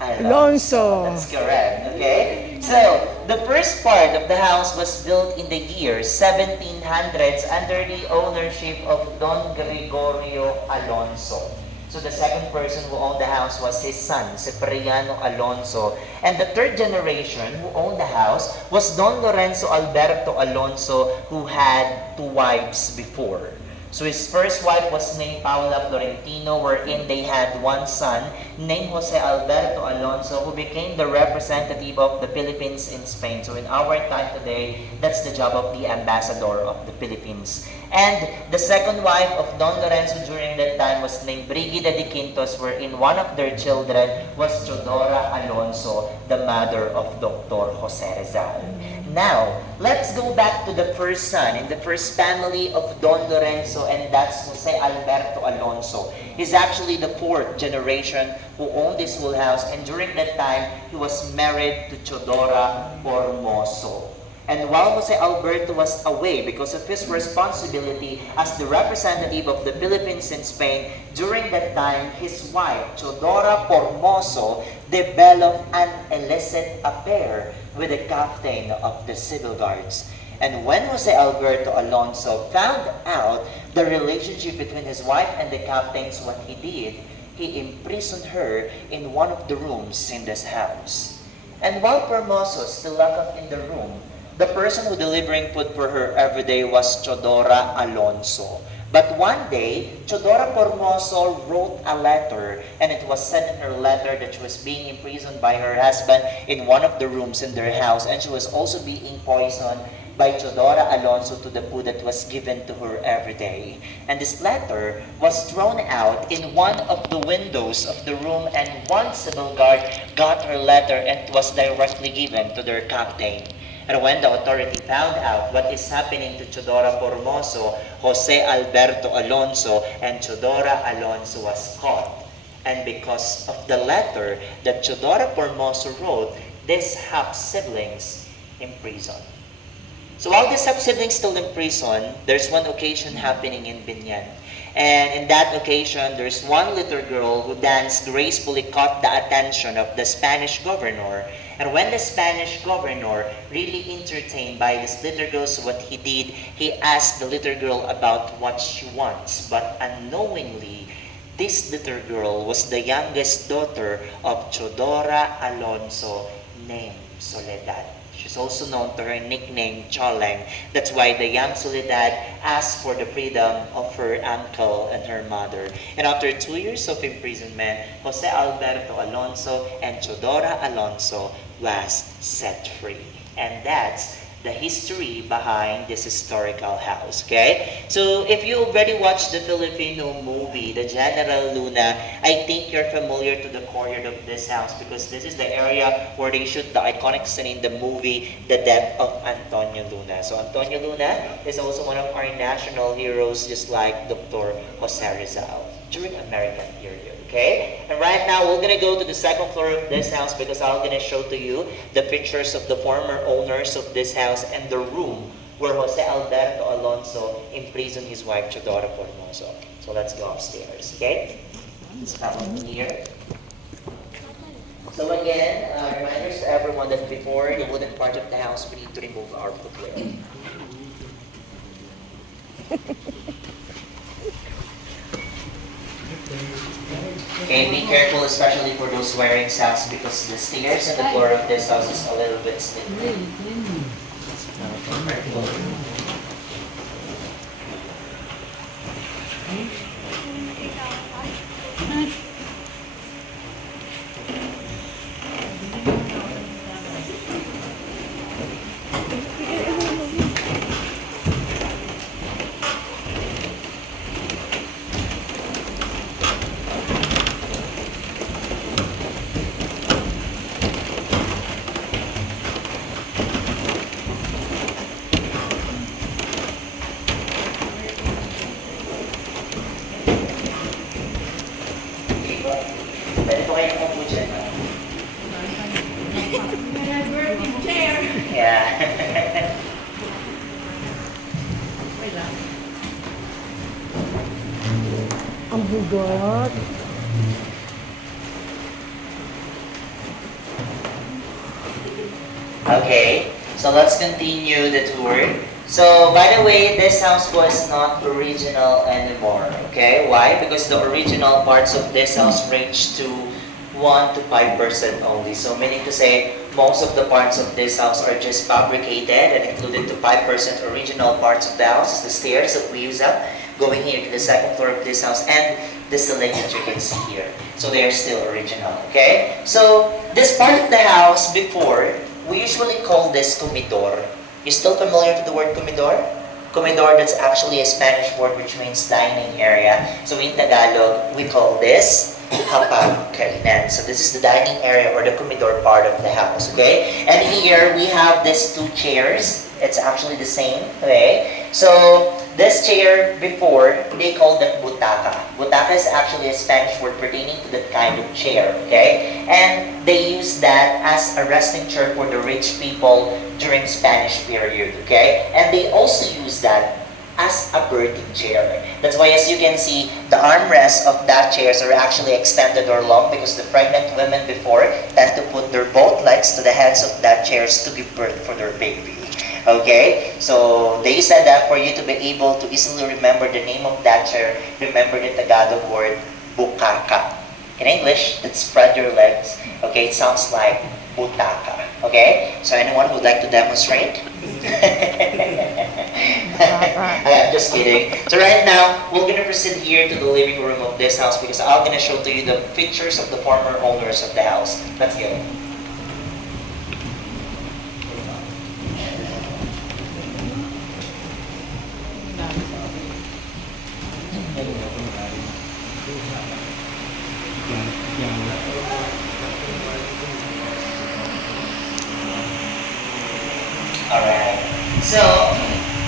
Alonso. That's correct, okay? So, the first part of the house was built in the year 1700s under the ownership of Don Gregorio Alonso. So the second person who owned the house was his son, Cipriano Alonso. And the third generation who owned the house was Don Lorenzo Alberto Alonso, who had two wives before. So his first wife was named Paula Florentino, wherein they had one son named Jose Alberto Alonso, who became the representative of the Philippines in Spain. So in our time today, that's the job of the ambassador of the Philippines. And the second wife of Don Lorenzo during that time was named Brigida de Quintos, wherein one of their children was Chodora Alonso, the mother of Dr. Jose Rizal. Now, let's go back to the first son in the first family of Don Lorenzo, and that's Jose Alberto Alonso. He's actually the fourth generation who owned this whole house, and during that time, he was married to Chodora Formoso. And while Jose Alberto was away because of his responsibility as the representative of the Philippines in Spain, during that time, his wife, Chodora Formoso, developed an illicit affair with the captain of the civil guards. And when Jose Alberto Alonso found out the relationship between his wife and the captains, what he did, he imprisoned her in one of the rooms in this house. And while Formoso still locked up in the room, the person who delivering food for her every day was Chodora Alonso. But one day, Chodora Formoso wrote a letter, and it was said in her letter that she was being imprisoned by her husband in one of the rooms in their house, and she was also being poisoned by Chodora Alonso to the food that was given to her every day. And this letter was thrown out in one of the windows of the room, and one civil guard got her letter and it was directly given to their captain. And when the authority found out what is happening to Chodora Formoso, Jose Alberto Alonso and Chodora Alonso was caught. And because of the letter that Chodora Formoso wrote, these half-siblings imprisoned. So while these half-siblings still in prison, there's one occasion happening in Binyan. And in that occasion, there's one little girl who danced gracefully caught the attention of the Spanish governor. And when the Spanish governor really entertained by this little girl, so what he did, he asked the little girl about what she wants. But unknowingly, this little girl was the youngest daughter of Chodora Alonso named Soledad. She's also known to her nickname Choleng. That's why the young Soledad asked for the freedom of her uncle and her mother. And after 2 years of imprisonment, Jose Alberto Alonso and Chodora Alonso was set free. And that's the history behind this historical house, okay? So if you already watched the Filipino movie, The General Luna, I think you're familiar to the courtyard of this house because this is the area where they shoot the iconic scene in the movie, The Death of Antonio Luna. So Antonio Luna is also one of our national heroes, just like Dr. Jose Rizal during American period. Okay? And right now, we're gonna go to the second floor of this house because I'm gonna show to you the pictures of the former owners of this house and the room where Jose Alberto Alonso imprisoned his wife, Chodora Formoso. So let's go upstairs, okay? Let's come on here. So again, reminders to everyone that before the wooden part of the house, we need to remove our footwear. Okay, be careful, especially for those wearing socks, because the stairs and the floor of this house is a little bit slippery. Pwede po kayo umupo dyan. Yeah. Ang bugat. Okay, so let's continue the tour. So, by the way, this house was not original anymore. Okay, why? Because the original parts of this house range to 1 to 5% only. So, meaning to say, most of the parts of this house are just fabricated and included to 5% original parts of the house. The stairs that we use up going here to the second floor of this house and the ceiling that you can see here. So, they are still original. Okay, so this part of the house before, we usually call this comedor. You still familiar with the word comedor? Comedor, that's actually a Spanish word which means dining area. So in Tagalog, we call this hapagkainan. So this is the dining area or the comedor part of the house, okay? And here we have these 2 chairs. It's actually the same, okay? So this chair before, they called it butaca. Butaca is actually a Spanish word pertaining to that kind of chair, okay? And they use that as a resting chair for the rich people during Spanish period, okay? And they also use that as a birthing chair. That's why, as you can see, the armrests of that chairs are actually extended or long because the pregnant women before tend to put their both legs to the heads of that chairs to give birth for their baby. Okay, so they said that for you to be able to easily remember the name of that chair, remember the Tagalog word bukaka. In English, that's spread your legs. Okay, it sounds like butaka. Okay, so anyone who would like to demonstrate? I'm just kidding. So right now, we're gonna proceed here to the living room of this house because I'm gonna show to you the pictures of the former owners of the house. Let's go. Alright. So,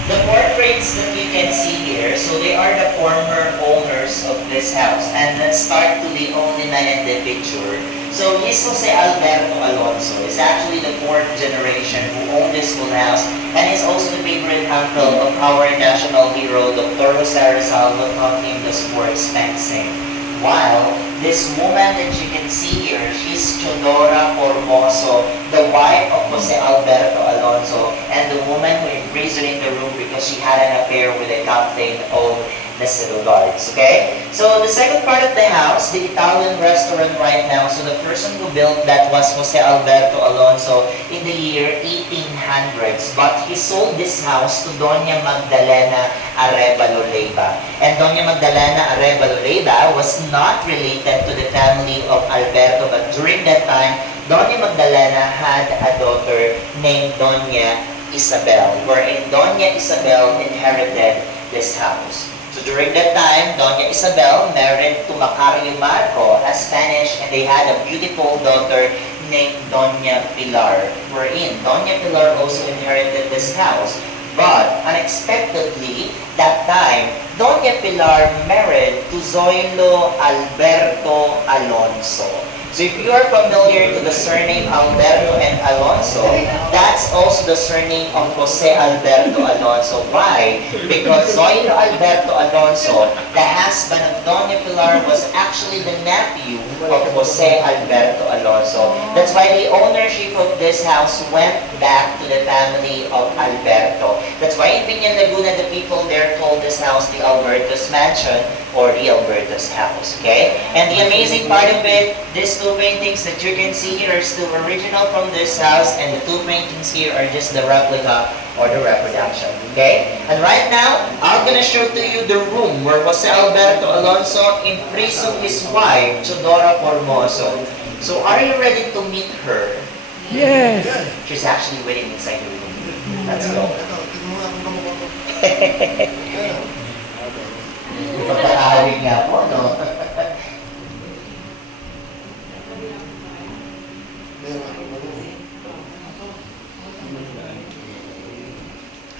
the portraits that you can see here, so they are the former owners of this house. And let's start to the only man in the picture. So, he's Jose Alberto Alonso. He's actually the 4th generation who owned this whole house. And he's also the favorite uncle of our national hero, Dr. Jose Rizal, who taught him the sports fencing. While this woman that you can see here, she's Chodora Formoso, the wife of Jose Alberto Alonso, and the woman who imprisoned in the room because she had an affair with a captain of Nassau Guards, okay? So the second part of the house, the Italian restaurant right now, so the person who built that was Jose Alberto Alonso in the year 1800s, but he sold this house to Doña Magdalena Arevalo Leyva. And Doña Magdalena Arevalo Leyva was not related to the family of Alberto, but during that time, Doña Magdalena had a daughter named Doña Isabel, wherein Doña Isabel inherited this house. So during that time, Doña Isabel married to Macario Marco, a Spanish, and they had a beautiful daughter named Doña Pilar, wherein Doña Pilar also inherited this house. But unexpectedly, that time, Doña Pilar married to Zoilo Alberto Alonso. So if you are familiar to the surname Alberto and Alonso, that's also the surname of Jose Alberto Alonso. Why? Because Zoilo Alberto Alonso, the husband of Doña Pilar, was actually the nephew of Jose Alberto Alonso. That's why the ownership of this house went back to the family of Alberto. That's why in Piña Laguna, the people there call this house the Alberto's Mansion or the Alberto's house, okay? And the amazing part of it, these two paintings that you can see here are still original from this house, and the two paintings here are just the replica or the reproduction, okay? And right now, I'm gonna show to you the room where Jose Alberto Alonso imprisoned his wife, Chodora Formoso. So are you ready to meet her? Yes. She's actually waiting inside the room. Let's go. Ipagkakawin nga po, no?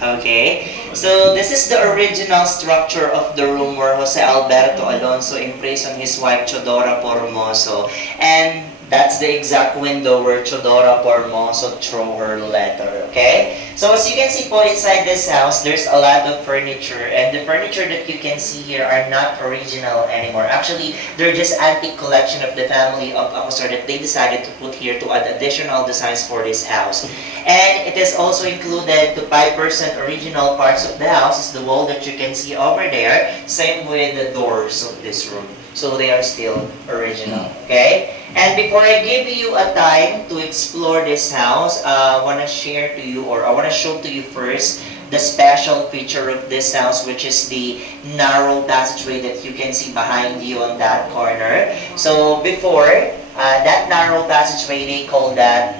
Okay, so this is the original structure of the room where Jose Alberto Alonso imprisoned his wife Chodora Formoso, and that's the exact window where Chodora Formoso threw her letter, okay? So as you can see po inside this house, there's a lot of furniture, and the furniture that you can see here are not original anymore. Actually, they're just antique collection of the family of Acosar that they decided to put here to add additional designs for this house. And it is also included to 5% original parts of the house, is the wall that you can see over there, same with the doors of this room. So they are still original, okay? And before I give you a time to explore this house, I want to share to you, or I want to show to you first, the special feature of this house, which is the narrow passageway that you can see behind you on that corner. So before, that narrow passageway, they call that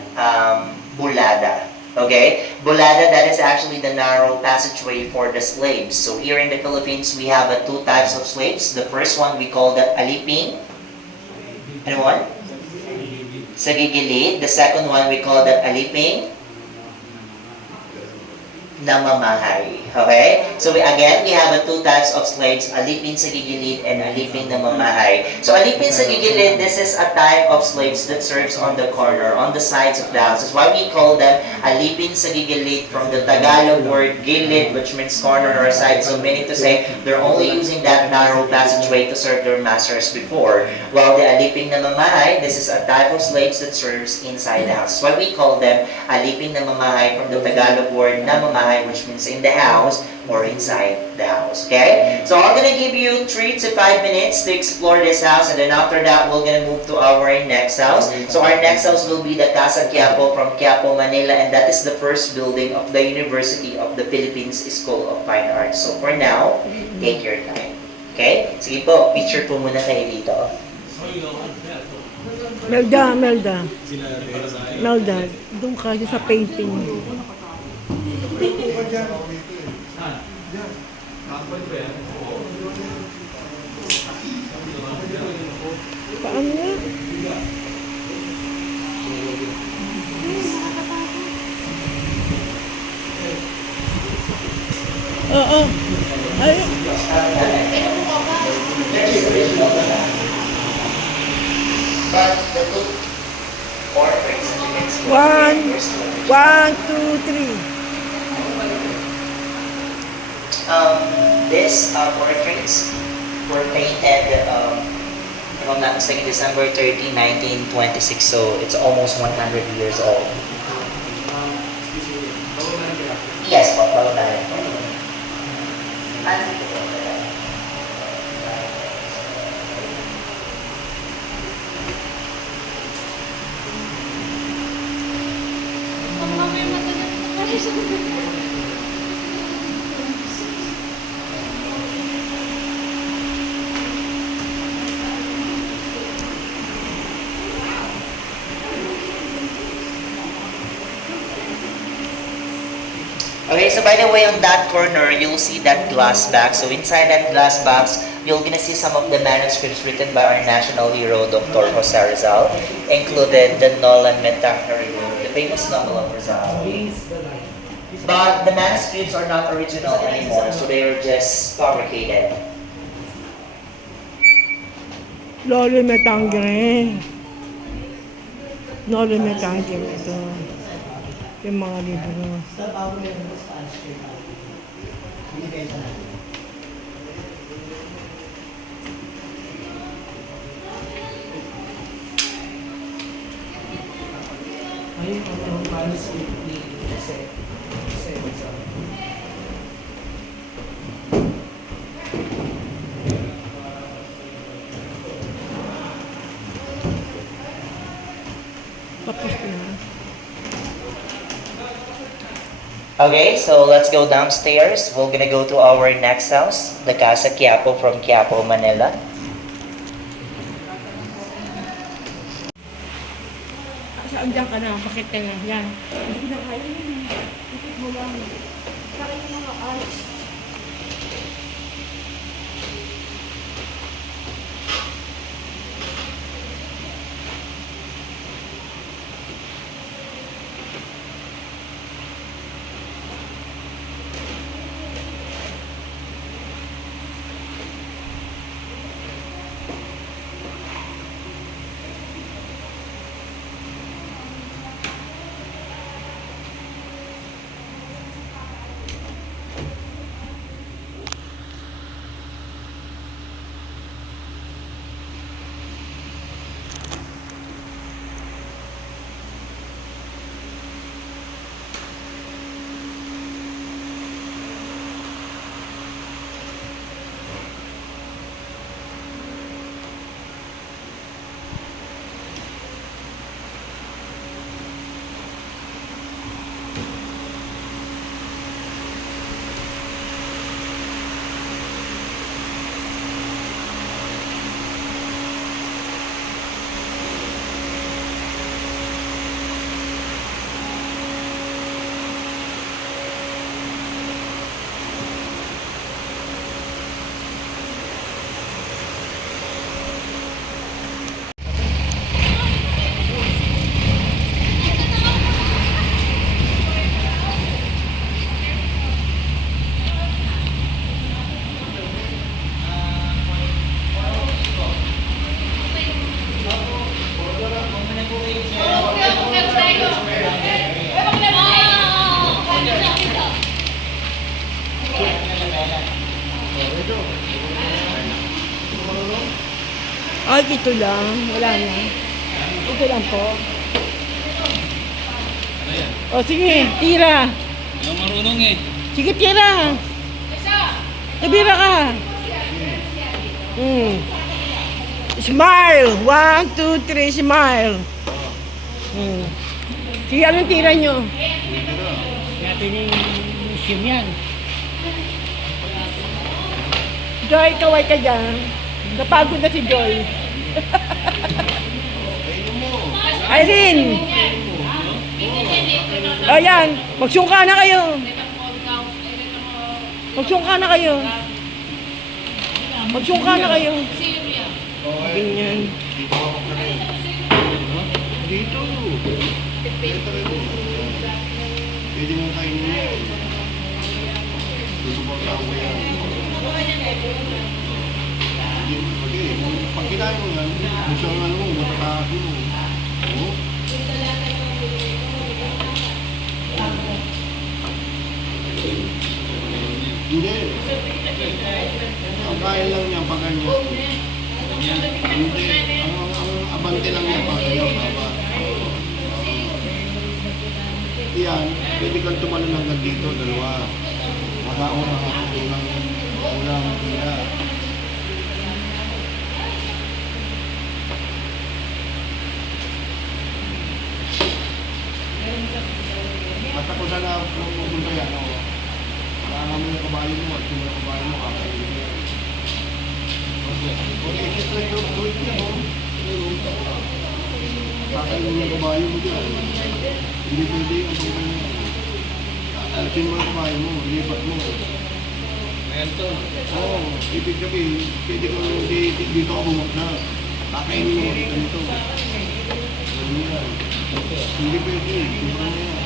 bulada. Okay, bulada, that is actually the narrow passageway for the slaves. So here in the Philippines, we have two types of slaves. The first one, we call that aliping. Ano one? Sa gigilid. The second one, we call that aliping namamahay. Okay? So again, we have two types of slaves, alipin sa gigilid and alipin namamahay. So alipin sa gigilid, this is a type of slaves that serves on the corner, on the sides of the house. That's why we call them alipin sa gigilid, from the Tagalog word gilid, which means corner or side. So meaning to say, they're only using that narrow passageway to serve their masters before. While the alipin namamahay, this is a type of slaves that serves inside the house. That's why we call them alipin namamahay, from the Tagalog word namamahay, which means in the house or inside the house. Okay? So I'm gonna give you 3 to 5 minutes to explore this house, and then after that, we're gonna move to our next house. So our next house will be the Casa Quiapo from Quiapo, Manila, and that is the first building of the University of the Philippines School of Fine Arts. So for now, take your time. Okay? Sige po, picture po muna kayo dito. Melda, doon kayo sa painting. Paano nga? Oo. Ay. But the two portraits that you can see. 1, 2, 3. These portraits were painted, if I'm not mistaken, December 30, 1926. So it's almost 100 years old. Yes, po, bago tayo. Okay, so by the way, on that corner, you'll see that glass box. So inside that glass box, you're gonna see some of the manuscripts written by our national hero, Dr. Jose Rizal, included the Nolan Metacary, the famous novel of Rizal. But the manuscripts are not original anymore, so they are just fabricated. Lolo Metangere. Lolo Metangere ito. Yung mga libro. Ayun, ang manuscript ni Jose. Jose Rizal. Tapos na. Okay, so let's go downstairs. We're gonna go to our next house, the Casa Quiapo from Quiapo, Manila. Saan dyan ka na? Bakit ka na? Yan. Hindi na kaya yun. Ikot mo lang. Kaya yung mga arts. Ay, ito lang. Wala na. Ito lang po. O, sige. Tira. Ang marunong eh. Sige, tira. Tabira ka. Smile. 1, 2, 3, smile. Sige, anong tira nyo? Natin yung museum yan. Joy, kaway ka dyan. Napagod na si Joy. Irene! Ayan, magsungka na kayo. Magsungka na kayo. Magsungka na kayo. Ganyan. Dito. Pwede mo kainin yan. Susuportahan ko yan. Pag kinain mo yan, gusto nga mo, matataas mo. Oo. Hindi. Ang kaya lang niya pag ganyan. Hindi. Ang abante lang niya pag ganyan. Yan, pwede kang tumalon hanggang dito, dalawa. Makauna ka ulang tira. At ako basta na pupunta yan, o. Kailangan mo yung kabayo mo, at yung kabayo mo, kakainin mo yan. Okay, ito yung gawin niya, o. Kakainin mo yung kabayo mo dyan. Hindi pwede yung kabayo mo. Alisin mo yung kabayo mo, lipat mo. Oo, ibig sabihin, pwede ko dito ako bumagna. Kakainin mo dito nito. Ano yan? Hindi pwede, sobra na yan.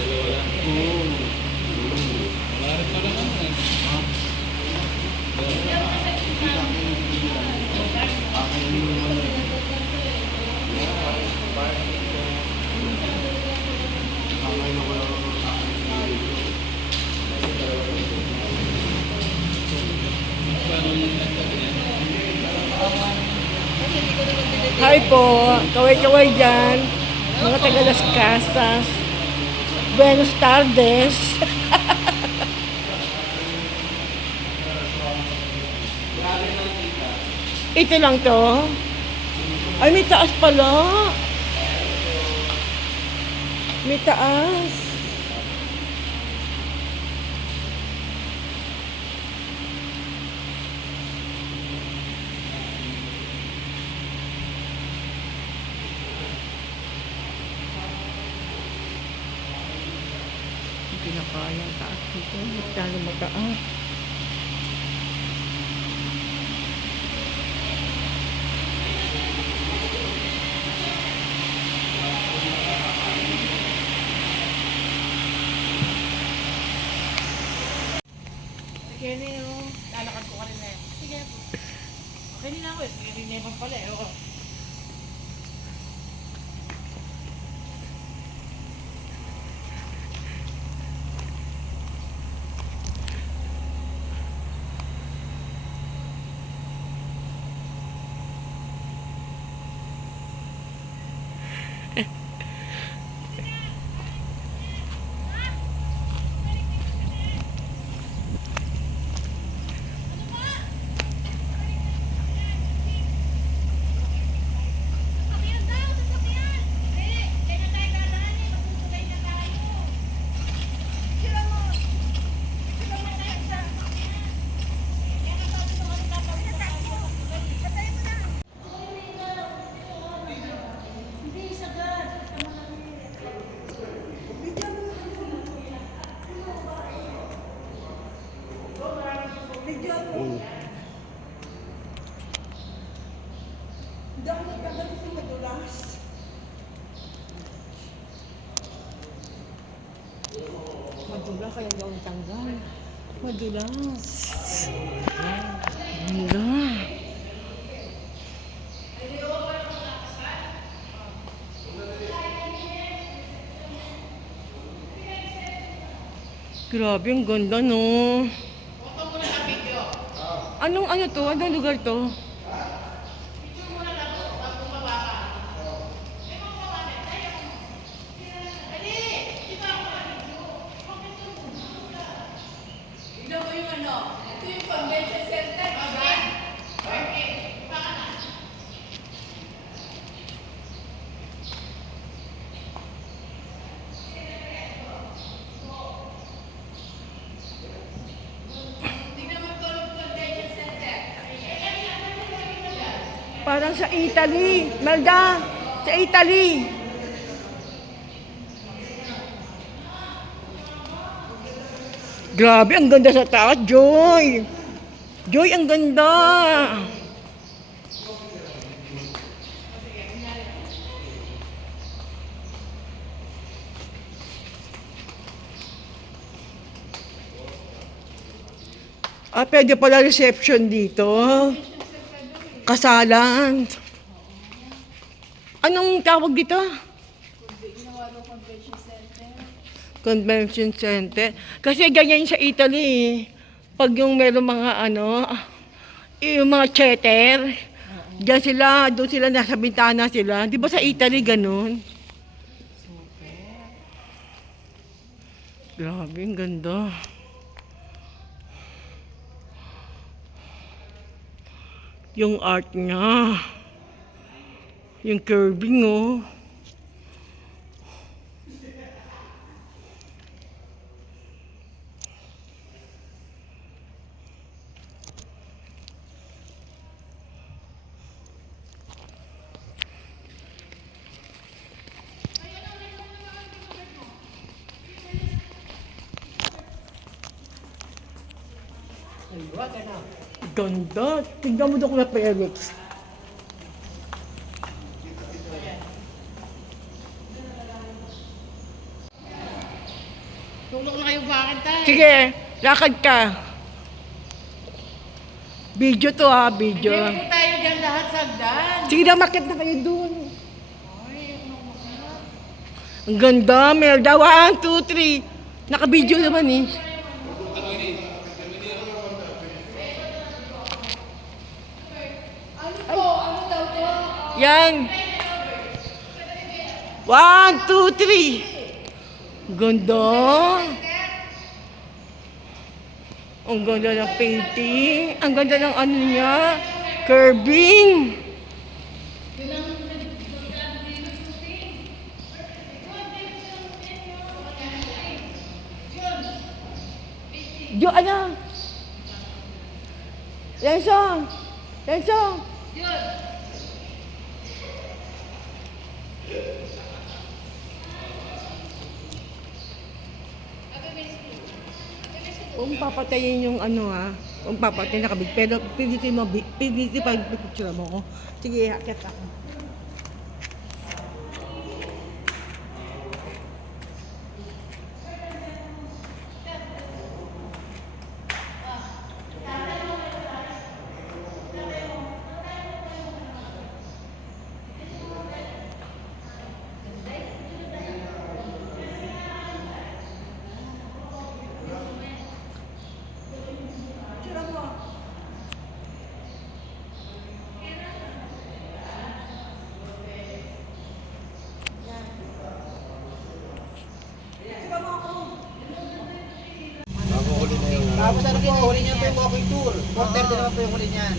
Oo. Malarit pa naman eh. Ha? Kakainin mo naman yan. Kakainin mo lang ako sa akin. Hi po, kaway-kaway dyan. Mga taga Las Casas. Buenos tardes. Ito lang to. Ay, may taas pala. May taas. Pinakaya ang taas dito. Magkano mataas. Sige na yun. Lalakad ko ka rin na yun. Sige po. Okay na ako eh. Sige rin na yun pala eh. Oo. Hindi ako nagkagalit sa madulas. Madulas kaya daw ang tanggal. Madulas. Ganda. Grabe, ang ganda no. Anong ano to? Anong lugar to? Parang sa Italy. Melda, sa Italy. Grabe, ang ganda sa taas, Joy. Joy, ang ganda. Ah, pwede pala reception dito. Kasalan. Anong tawag dito? Convention Center. Kasi ganyan sa Italy eh. Pag yung meron mga ano, yung mga cheater, diyan sila, doon sila nasa bintana sila. Di ba sa Italy ganun? Grabe, ang ganda. Yung art niya. Yung curving, oh. Ganda. Tignan mo doon Kuya Felix. Tulog na kayo bakit tayo? Sige, lakad ka. Video to ha, video. Hindi po tayo dyan lahat sagdan. Sige na, makit na kayo dun. Ang ganda, Melda. 1, 2, 3. Naka-video naman eh. Yan. 1, 2, 3. Ganda. Ang ganda ng painting. Ang ganda ng ano niya. Curving. Ano? Lenso! Lenso! Kung papatayin yung ano ha, kung papatayin na kabig, pero PVC pa yung picture mo ko. Sige, hakit ako. Tapos ano po, huli niyo po yung walking tour. 4:30 naman po yung huli niyan.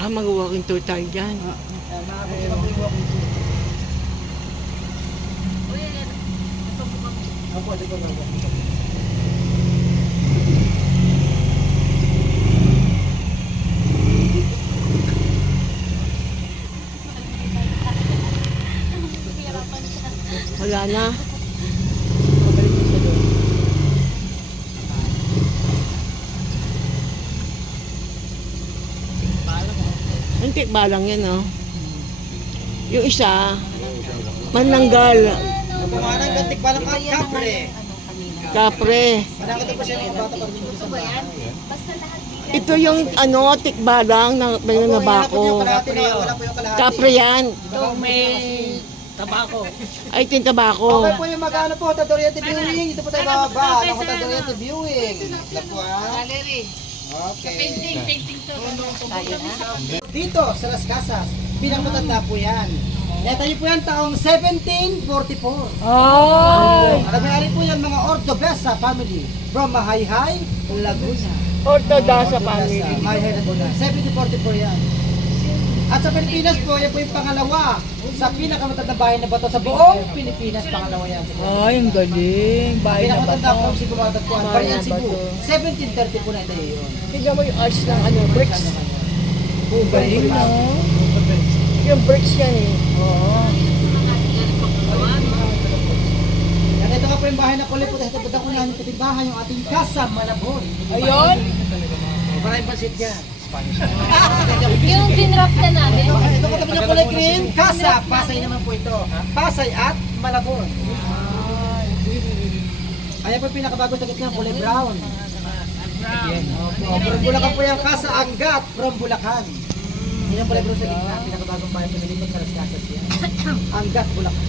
Ah, mag-walking tour tayo dyan. Makakapag naman po yung walking tour. Opo, ito po ba? Wala na. Hindi, balang yan, oh. Yung isa, mananggal, Pumanang gantik pa ng kapre. kapre. Manakita po siya ng bata pag Ito ba yan? Basta lahat bigyan. Ito yung ano, tikbalang na may nabako. Wala po yung kalahati. Kapre yan. Ito may tabako. Ay, ito yung tabako. Okay po yung mag-ano po, Tadoriente Viewing. Ito po tayo bababa. Ang Tadoriente Viewing. Ito po ah. Gallery. Okay. Painting to. Dito sa Las Casas, pinakamatanda po yan. Netayo po yan taong 1744. Ay! Nagmayari po yan mga Ordobesa family from Mahayhay, Laguna. Ortodasa family. Mahayhay, Laguna. 1744 yan. At sa Pilipinas po, yan po yung pangalawa sa pinakamatandang bahay na bato sa buong Pilipinas. Pangalawa yan. Ay, ang galing. Bahay na ba Pinakamatanda po to? ang Cebu Matatagpuan. Bahay Barian na Cebu. ba 1730 po na ito yun. Tignan mo yung arts ng ano, bricks. Galing, no? Yung bricks yan eh. Oo. Yan, ito nga po yung bahay na kulay po. Ito po ang unahan yung bahay, yung ating Casa Malabon. Ayun. Maraming pansit yan. Yung dinrap na namin. Ito ko tabi ng kulay green, Casa. Pasay naman po ito. Pasay at Malabon. Ayan po yung pinakabago sa gitna, kulay brown. From Bulacan po yung Casa Angat from Bulacan. Yan ang kulay brown sa gitna, pinakabagong bahay pinilipot sa Las Casas yan. Angat, Bulacan.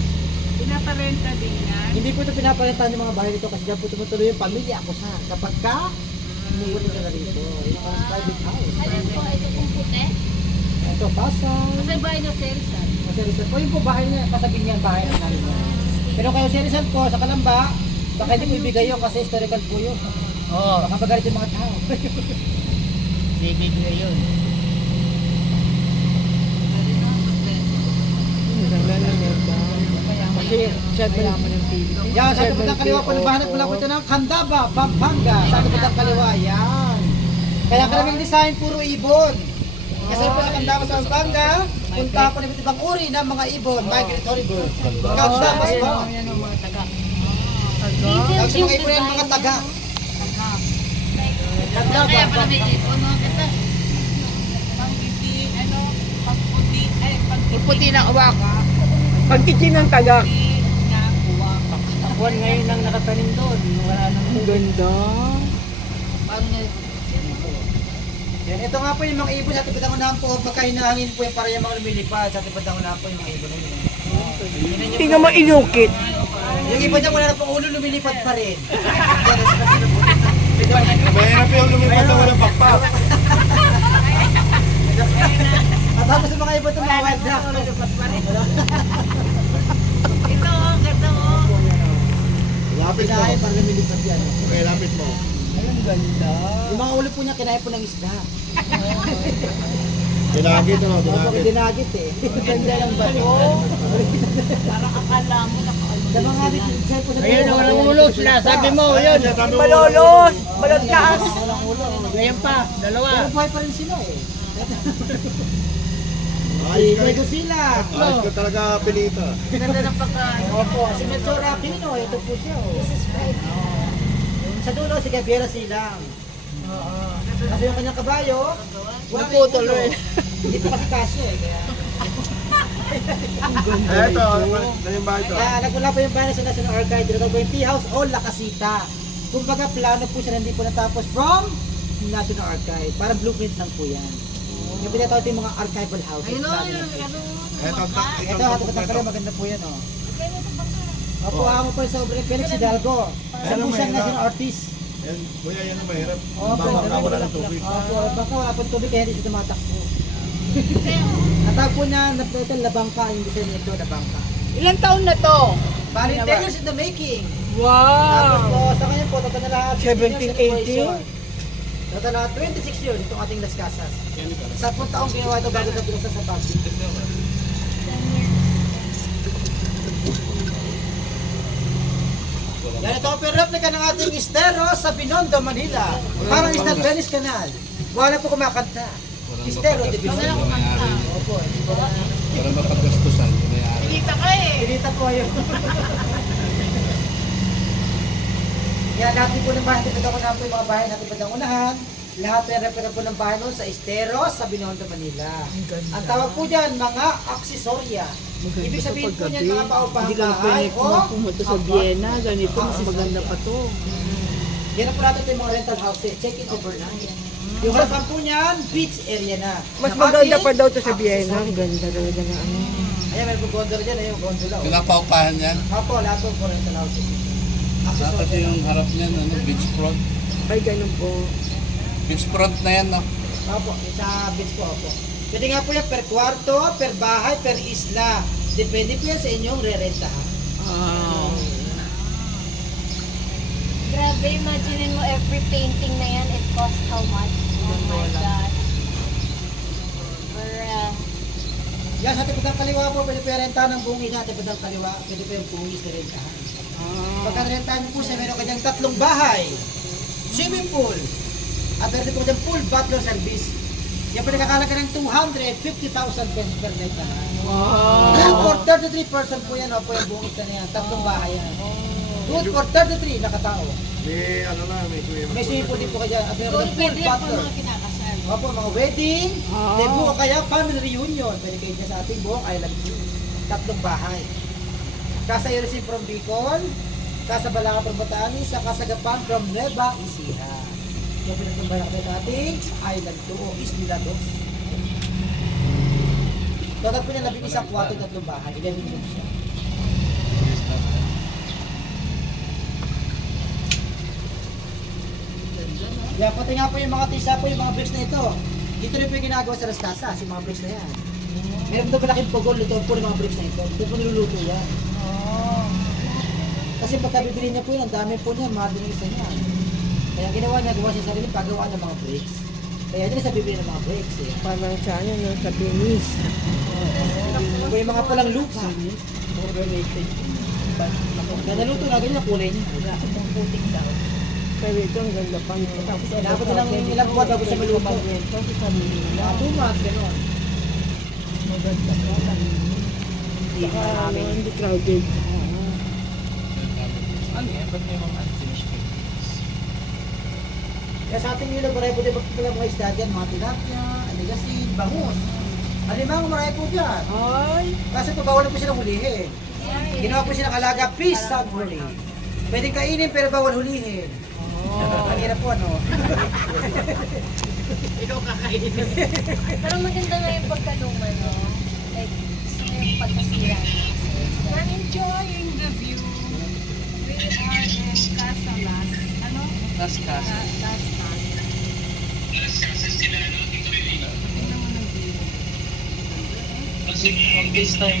Pinaparenta din yan. Hindi po ito pinapalitan yung mga bahay dito kasi dyan po tumutuloy yung pamilya ako sa kapag ka umuwi ka na rito. Yung mga private house. Alam ko, ito kung puti. Ito, Pasay. Kasi bahay na Serisan. Kasi Rizal po, yun po bahay niya, kasabing niya ang bahay ng namin niya. Pero kayo si Rizal po, sa Kalamba, baka hindi mo ibigay yun kasi historical po yun. Oo. Baka magalit yung mga tao. Sige na yun. Kasi 7 Yan, sa kapitang kaliwa po, nagbahanap mula po ito ng Candaba, Pampanga. Sa kapitang kaliwa, yan. Kaya karaming design, puro ibon. Kasi po sa Candaba sa Pampanga, punta po ng ibang uri ng mga ibon, migratory bird. Candaba po. Tapos mga ibon yan, mga taga. Kaya pala may Puti ng uwak. Pagkikin ng tagak. Buwan ngayon ang nakatanim doon. Wala nang Ang ganda. Yan, ito nga po yung mga ibon sa tipid ng unahan po. Pagka hinahangin po yung para yung mga lumilipad. Sa tipid ng unahan po yung mga ibon na yun. Tingnan mo inukit. Yung iba niya wala na pong ulo, lumilipad pa rin. Mahirap yung lumipad na walang bakpak. At tapos yung mga ibon ito mga wild duck. Lapit mo. Kinain para lumilipad yan. Okay, lapit mo. Yung mga ulo po niya kinain po ng isda. Dinagit o, Opo, dinagit. dinagit eh. Ganda lang ba ito? Parang akala mo Dama nga dito, sir po sa Ayun, walang ulo. Sinasabi mo, yun. Malolos. Malagtaas. Walang ulo. Ngayon pa, dalawa. Pero buhay pa rin sila eh. Ayos ka. May Godzilla. Ayos ka talaga, Benita. Ganda ng pagkain. Opo, si Medjora Aquino, ito po siya. Sa dulo, si Gabriela Silang. Kasi yung kanyang kabayo, wala Naputol ulo. eh. Hindi pa kasi kasyo eh. Eto, ano yung bahay ito? Kaya nagmula po yung bayan sa National Archive, tinatawag po yung Tea House o La Casita. Kumbaga plano po siya na hindi po natapos from National Archive. Parang blueprint lang po yan. Yung pinatawag yung mga archival houses. Ayun o, Plano lang po. Eto, Ito, hatutan ka rin, maganda po yan, oh. Opo, ako po sa Obrecht Felix Hidalgo. Isa po siyang national artist. Yan, kuya, yan ang mahirap. Opo, Babaka wala ng tubig. Opo, baka wala pong tubig kaya hindi siya tumatakbo. Natawag po niya, ito, Labangka, yung design nito, Labangka. Ilang taon na to? Bali, 10 years in the making. Tapos Wow. po, sa kanya po, total na lahat, 17, 18. Total na lahat, 26 years itong ating Las Casas. 10 taong ginawa ito bago na binuksan sa public. Yan, ito ang replica ng ating estero sa Binondo, Manila. Parang Isla Venice Canal. Wala po kumakanta. Estero de Binondo. Opo, hindi po. Para mapaggastusan. May-ari. Kita ka eh. Pinita po yun. Kaya lahat din po ng bahay, tipid ako na po yung mga bahay natin ng unahan. Lahat ay replica po ng bahay nun sa estero sa Binondo, Manila. Ang tawag po dyan, mga aksesorya. Ibig sabihin po niyan mga paupahang bahay o pumunta sa Vienna. Ganito, mas maganda pa to. yan na po natin ito yung mga rental houses. Check it overnight. Yung harapan po niyan, beach area na. Mas Ng maganda ating pa daw to sa Vienna. aksesorya. Ang ganda talaga na ano. Ayan, may gondola dyan. Ayan, gondola. oh. Pinapaupahan yan. Opo, lahat po rental houses. Dapat Aksesorya. yung harap niyan, ano, beachfront. Ay, ganun po. Beachfront na yan, no? Opo, sa beach po, opo. Pwede nga po yan per kwarto, per bahay, per isla. Depende po yan sa inyong re-rentahan. Grabe, imagine mo every painting na yan, it costs how much? Oh my God. Bruh. Yan, sa tipid ng kaliwa po, pwede po yung rentahan ng bungi niya. Tipid ng kaliwa, pwede po yung bungi sa rentahan. Pagka rentahan niyo po siya, meron kanyang 3 bahay, swimming pool, at meron po kanyang pool butler service. Yan po nakakalaga ng 250,000 pesos per night naman. Good for 33 person po yan, po yung bungit na yan. 3 bahay yan. Good for 33 nakatao. May ano na, may kuya. May swimming pool din po kaya at meron kanyang pool butler. kinakasal. Opo, mga wedding, debut o kaya family reunion. Pwede kayo dyan sa ating buong island view. 3 bahay. Casa Irisip from Bicol, Casa Balaka from Batanes, sa Kasagapan from Nueva Ecija. Yung pinagtumbayan natin sa ating island 2 o Isla 2. Total po niya 11 kwarto 3 bahay. 11 rooms siya. Yan, pati nga po yung mga tisa po, yung mga bricks na ito. Dito rin po yung ginagawa sa Las Casas, yung mga bricks na yan. Meron doon malaking pugol, lutoon po ng mga bricks na ito. Ito po niluluto yan. Kasi pagka bibili niya po yun, ang dami po niya, mahal din yung isa niya. Kaya ginawa niya, gawa siya sarili, paggawa ng mga bricks. Kaya hindi sa bibili ng mga bricks eh. Parang sa ano, no, sa Venice. Kung yung mga pulang lupa. Kaya naluto na, ganyan ang kulay niya. Putik daw. Pero ito ang ganda pa no. Tapos inabot na ng ilang buwan bago siya maluto. Mga 2 months, gano'n. Saka ano, hindi crowded. Ano yan? Ba't may mga unfinished paintings? Kaya sa ating ilog, marami po din magpapala mga isda dyan, mga tilapia, aligasin, bangus. Alimang marami po dyan. Ay. Kasi po bawal po silang hulihin. Ginawa po silang alaga, peace and huli. Pwedeng kainin pero bawal hulihin. Ang hirap po ano. Pero maganda nga yung pagkaluma, no? Like, yung pagkasira. We're enjoying the view. We are in Casalas. Ano? Las Casas. Las Casas.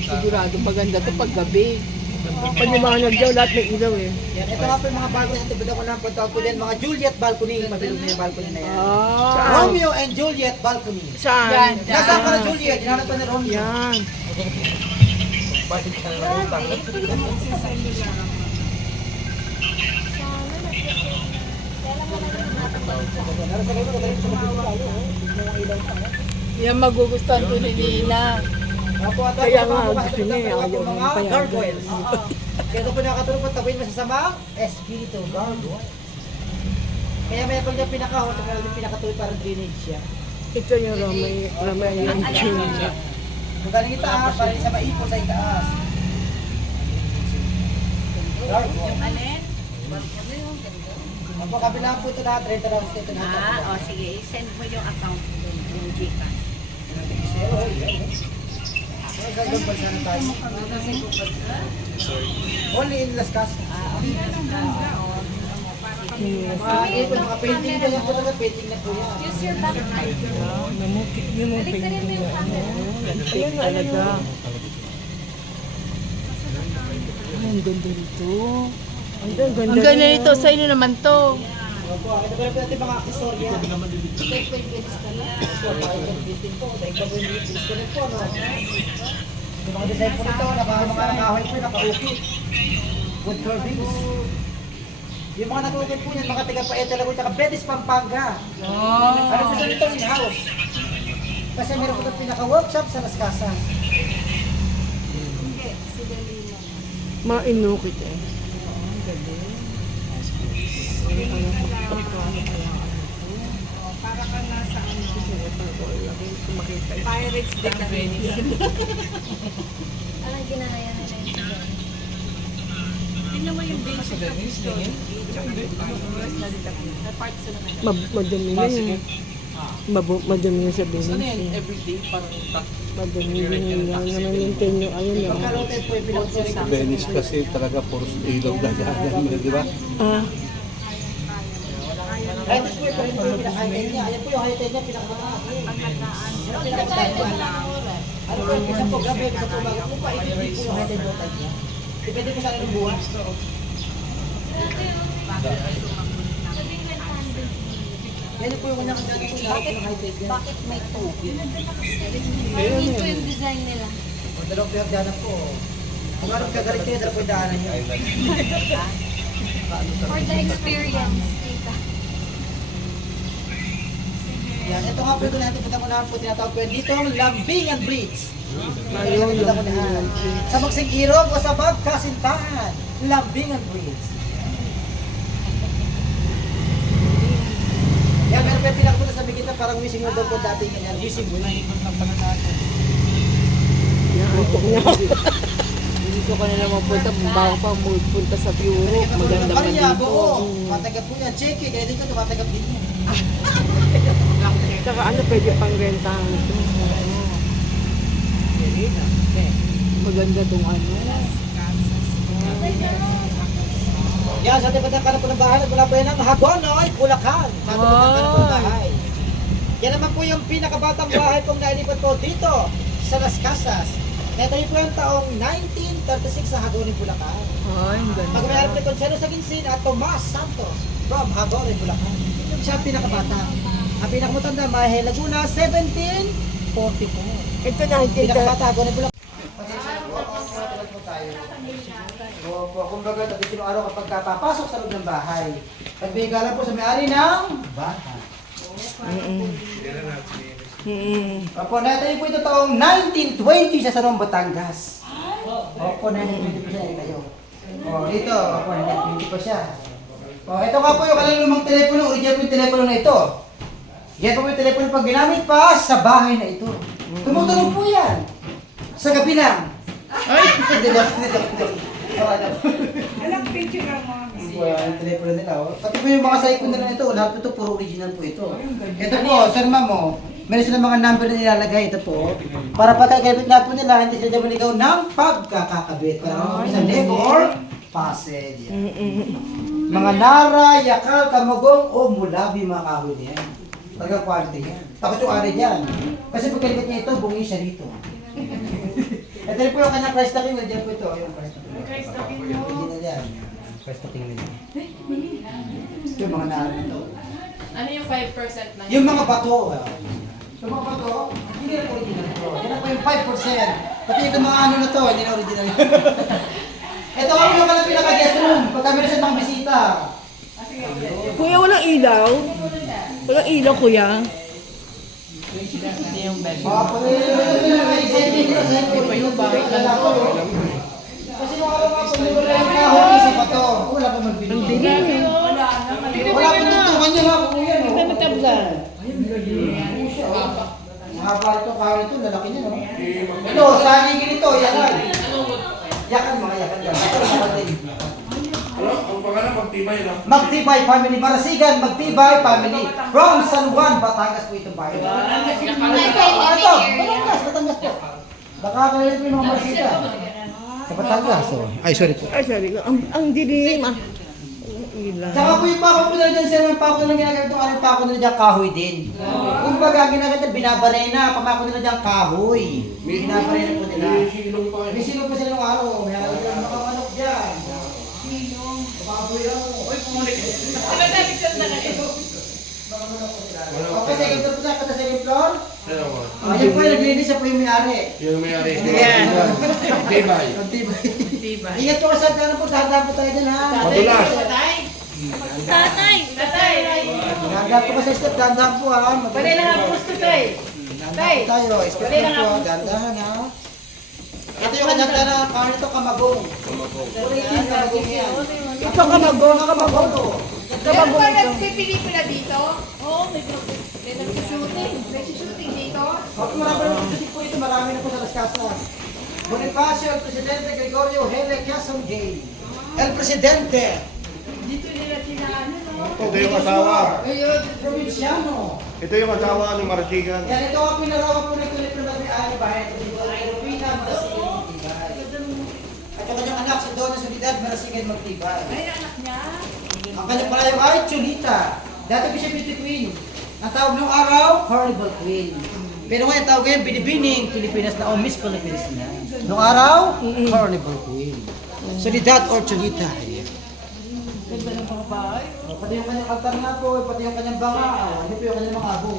Sigurado maganda to pag gabi. Pag liwanag daw, lahat may ilaw eh. Yan, ito nga po yung mga balcony sa tubig ako lang. Tawag po din, mga Juliet balcony. Mabilog na yung balcony na yan. Ah. Romeo and Juliet balcony. Saan? Nasaan ka na Juliet? Hinahanap pa ni Romeo. Yan. Yan magugustuhan to ni Nina. Opo, at Kaya ako nga, mga gusto niya eh, mga ayaw mga niya payagan. gargoyles. Kaya ito po nakatulong po tabuin masasamang espiritu gargoyle. Kaya may pag niya pinakahot, kaya yung pinakatuloy parang drainage siya. Ito yung ramay yung tune. Kung galing itaas, para hindi sa maipon sa itaas. Gargoyle. Alin? Opo, kabila po ito na, 30 rounds ito na. Sige. Send mo yung account doon. Yung Gcash. Gagawin pa sana tayo. Only in Las Casas. Mga painting ko yan po talaga, painting na po yan. Use your back. Namukit yun ang Balik ka rin mo yung camera. Ayan nga talaga. Ang ganda rito. Ang ganda Ang ganda nito, sa inyo naman to. Opo, ito pala po natin mga aksesorya. Opo, painting po, dahil ka po yung bilis ko rin po, no? Yung mga design po nito, mga nakahoy po, naka-ukit. Wood carvings. Yung mga nag-ukit po niyan, mga tiga-paeta lang po, tsaka Betis Pampanga. Ano po sa nito, in-house. Kasi meron po itong pinaka-workshop sa Las Casas. Mga inukit eh. Para ka nasa ano. Pirates Declaration. Anong ginaya nila yung Tingnan mo yung basic of the story. Madumi na yun. Madumi na sa Venice. Everyday parang Madumi din lang naman maintain yung ayun yun. Pagka-rotate po yung pinag-sorry. Venice kasi talaga puro ilog dagahan, di ba? Ah, Kahit po yung pinaka-height niya. Ayan po yung height niya, pinaka-mataas. Ano po yung isa po gabi, isa po bago. Kung pa, ibig po yung height and low tide niya. Depende po sa aking buwan. Yan po yung kanyang gagawin po lahat ng height niya. bakit may tubig? Ayun po yung design nila. O, dalawang pinagdanan po. Kung anong kagalit niya, dalawang pinagdaanan niya. For the experience, tita. Yan, ito nga po yung natin patamunahan po, tinatawag po yan dito ang Lambingan Bridge. Ayun, patamunahan. Sa Magsing Irog o sa Magkasintahan, Lambingan Bridge. Yan, meron pa yung pinakapunta sa Bigita, parang wishing mo daw po dati ganyan. Wishing mo na. naantok niya ako. Hindi ko kanila mapunta, bago pa punta sa Europe. Maganda man Maria, dito. buo. Matanggap po yan. Check it. Ganyan ko, tumatanggap din yan. Saka ano, pwede pang rentahan ito. Maganda tong ano. Yan, sa ating patangkalan po ng bahay, mula po yan ang Hagonoy, Bulacan. Sa ating patangkalan po ng bahay. Yan naman po yung pinakabatang bahay pong nailipat po dito sa Las Casas. Ito po yung taong 1936 sa Hagonoy, Bulacan. Ay, ang ganda. Pagmayarap ni Consuelo Saginsin at Tomas Santos from Hagonoy, Bulacan. Siya ang pinakabata. Ang pinakamatanda, Mahe Laguna, 1744. Ito na, Pinakabata, Hagonoy, Bulacan. Opo, kumbaga, tabitin araw kapag papasok sa loob ng bahay. Pagbigala po sa may-ari ng bahay. Opo, natin po ito taong 1920 sa Sarong, Batangas. Opo, 1920 po siya kayo. O, dito, opo, 1920 po siya. Oh, ito nga po yung kanilang lumang telepono, original po yung telepono na ito. Yan po yung telepono pag ginamit pa sa bahay na ito. Tumutunog po yan. Sa gabi lang. Ay! Hindi. Alam, picture lang mo. Po, yung telepono nila. Oh. Pati po yung mga sa ikon nila ito, lahat po ito puro original po ito. Ito po, sir ma'am, oh, meron silang mga number na nilalagay. Ito po. Para pagkakabit na po nila, hindi sila manigaw ng pagkakakabit. Para naman sa lego or passage. Mga nara, yakal, kamagong, o mulabi mga kahoy na yan. Talagang quality yan. Takot yung ari dyan. Kasi pagkalibit niya ito, bungi siya rito. Ito rin po yung kanyang price tag, dyan po ito. Yung price tag. Original yan. Price tag nila. Ito yung mga nara nito. Ano yung 5% na Yung mga bato. Yung mga bato, hindi na original ito. Yan po yung 5%. Pati itong mga ano na to, hindi na original. Ito ang yung kalang pinaka-guest room. Pagka meron siya mga bisita. Kuya, walang ilaw? Walang ilaw, kuya? Hindi pa yung bakit na ako. Kasi nung araw nga, pumula yung kahoy sa bato. Wala pa magbili. Ang dilim eh. Wala pa nagtungan niya mga kuya. Hindi na tabla. Mahaba ito, kahoy ito, lalaki niya. No? Ito, sanigin ito, yakan. Yakan mga yakan yan. Ang pangalan, magtibay lang. Magtibay Family, Marasigan, Magtibay Family. From San Juan, Batangas po itong bahay. Ito, Batangas, Batangas po. Nakakaliit po yung mga Marasita. Sa Batangas, oh. Ay, sorry po. Ay, sorry. Ang dilim. Ang ilaw. Tsaka po yung pako po nila dyan, sir, yung pako nila ginagamit itong anong pako nila dyan, kahoy din. Kung baga, ginagamit na binabaray na, pamako nila dyan, kahoy. Binabaray na po nila. May silong po sila nung araw, may nakamanok dyan. Silong. Papaboy lang mo. Uy, pumulik. Okay, second floor po sa kata second floor. Yan po yung naglinis, siya po yung may-ari. Yung may-ari. Yan. Magtibay. Magtibay. Ingat po kasi sa po, dahan po tayo dyan ha. Madulas. Tatay! Tatay! Dahan po kasi step, dahan po ha. Pwede lang ang gusto tayo. Dahan po tayo, step po, dahan ha. Ito yung kanyang na kahoy nito, kamagong. Kamagong yan. Ito kamagong, kamagong. Meron ba nagpipelikula dito? Oo, may nagsushooting. Nagsushooting dito? Marami na po ito, marami na po sa Las Casas. Bonifacio, El Presidente Gregorio Hele Quezon Gay. El Presidente. Dito nila sinaano, no? Ito yung asawa. Provinciano. Ito yung asawa ni Marasigan. Yan, ito ang pinarawan po nito nito na may-ari bahay. Rowena Marasigan Magtibay. At yung kanyang anak, si Donna Solidad Marasigan Magtibay. Ay, anak niya. Ang kanyang palayo ay Chulita. Dati po siya Beauty Queen. Ang tawag nung araw, Carnival Queen. Pero ngayon tawag ngayon, Binibining Pilipinas na o Miss Pilipinas na. Nung araw, Carnival Queen. Solidad or Chulita. Ayan. Ganda ng mga bahay. Pati yung kanyang altar nga po, pati yung kanyang banga. Hindi po yung kanyang mga abo.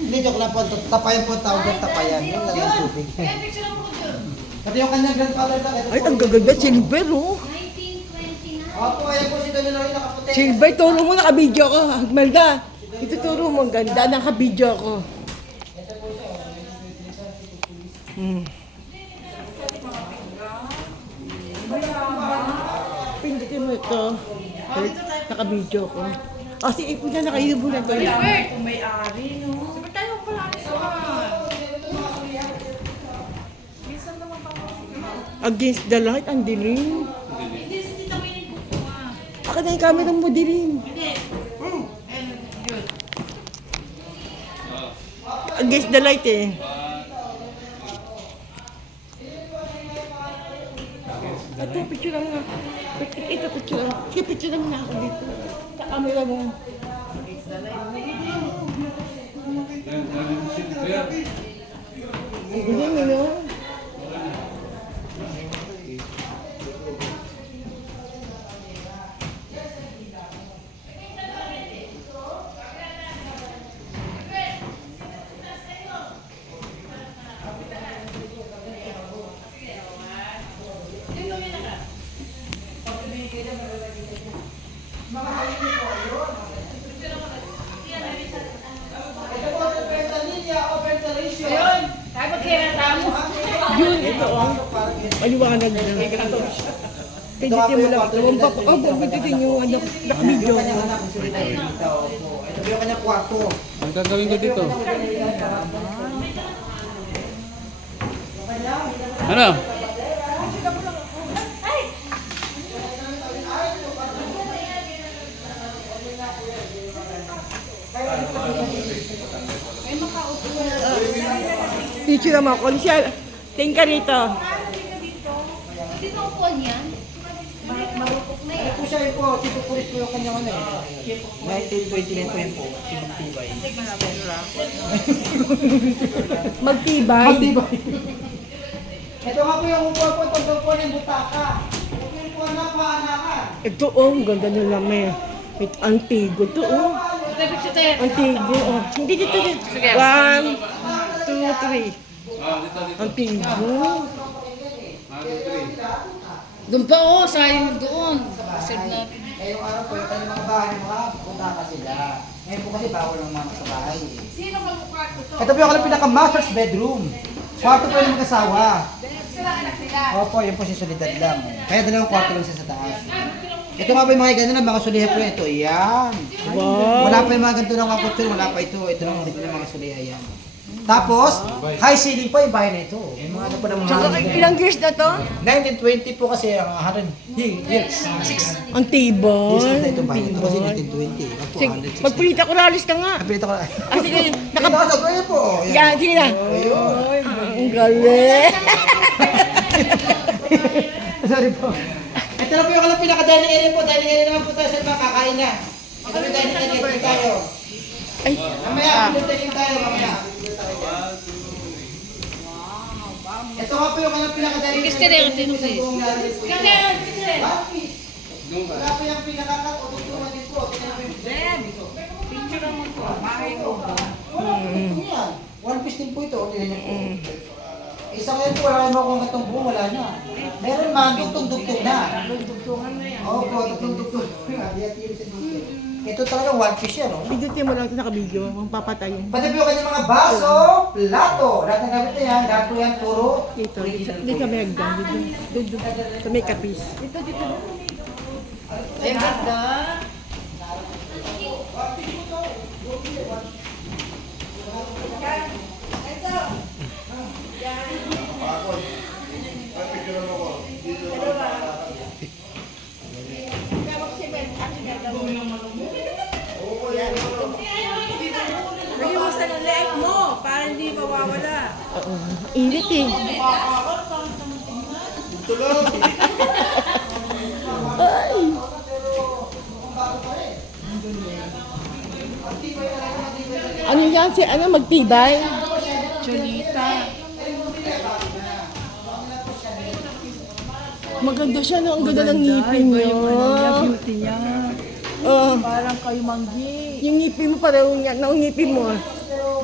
Hindi, joke lang po. Tapayan po ang tawag ng tapayan. Yung lagyan tubig. Kaya picture lang mo dyan. Pati yung kanyang grandfather lang. ito Ay, po. ang gaganda. Silver, oh. 1929. Opo, ayan po si Daniel Loy nakaputi. Silver, turo mo, nakabidyo ko. Melda, ituturo mo. Ang ganda, nakabidyo ko. Pindutin mo ito. Nakabidyo ko. Kasi ipon na nakaibo na ito. Kung may ari, no? Sabi tayo pala sa Minsan naman pa Against the light, ang dilim. Hindi, si Tita May nagkukuha. Akin na yung camera mo, dilim. Hindi. And yun. Against the light eh. Ito, picture lang nga. Ito, picture lang. Sige, picture lang na ako dito. Sa camera mo. Ang dilim, ano? Ayun! Tayo magkira tamo. Yun, ito oh. Maliwanag na. Pindutin mo lang ito. Pindutin yung ano, nakamidyo. Ito yung kanyang anak, kung sino tayo dito. Opo. Ito yung kanyang kwarto. Ang gagawin ko dito. Ano? Picture naman ko. Siya, tingin ka rito. Hindi na upuan yan. Ano po siya yun po, sinukulit po yung kanyang ano eh. 1929 po yun po, sinugtibay. Magtibay. Magtibay. Ito nga po yung upuan po, itong po ng butaka. Ito yung upuan na paanakan. Ito ang ganda ng lami. Ito, antigo to oh. Antigo oh. Hindi dito dito. 1, 2, 3. Antigo. Doon pa oh, sayang doon. Save natin. Ngayong araw po, yung kanyang mga bahay, mga butaka sila. Ngayon po kasi bawal ng mga sa bahay. Sino mag-kwarto to? Ito po yung kanilang pinaka-master's bedroom. Kwarto po yung mag-asawa. Sila anak nila. Opo, yun po si Solidad lang. Kaya dalawang kwarto lang siya sa taas. Ito nga po yung mga ganun, mga suliha po ito. Yan. Wow. Wala pa yung mga ganito ng mga kutsyon, wala pa ito. Ito lang yung mga suliha yan. Tapos, high ceiling pa yung bahay na ito. Yung mga ano pa ng mga... Tsaka ilang years na to? 1920 po kasi ang 100 years. Ang tibay. Years na itong bahay na ito kasi 1920. Ako, Sige, 160. magpilita ko ralis ka nga. Napilita ko. Ah, sige, Nakapasok ko yun po. Yan, sige na. Ayun. Ang galing. Sorry po. Ito na po yung kalang pinaka-dining area po. Dining area naman po tayo sa mga kakain na. Ito po yung dining area po tayo. Ay, Mamaya, pinuntakin tayo mamaya. Ito nga po yung kalang pinaka-dining area. Wala po yung pinaka-cut o tutuman din po. Picture mo to. Bahay ko. Wala po ito yan. One piece din po ito. Tingnan niyo po. Isa ngayon po, wala naman kung gatong buong, wala na. Meron man, dugtong-dugtong na. Dugtungan na yan. Opo, dugtong-dugtong. Ito talagang one piece yan, oh. pindutin mo lang ito nakabidyo. Ang papatayin. Pati po yung kanyang mga baso, plato. Lahat ng gamit na yan, lahat po yan, puro. Dito, dito kami hagdan. Dito, sa may kapis. Ay, ganda. Lagyan mo sa leeg mo para hindi mawawala. Init eh. Ay. Ano yan? Si ano magtibay? Cholita. Maganda siya, no? Ang ganda ng ngipin niyo. Beauty niya. Oh, Parang kayo manggi. yung ngipin mo parang yan, ang ngipin mo.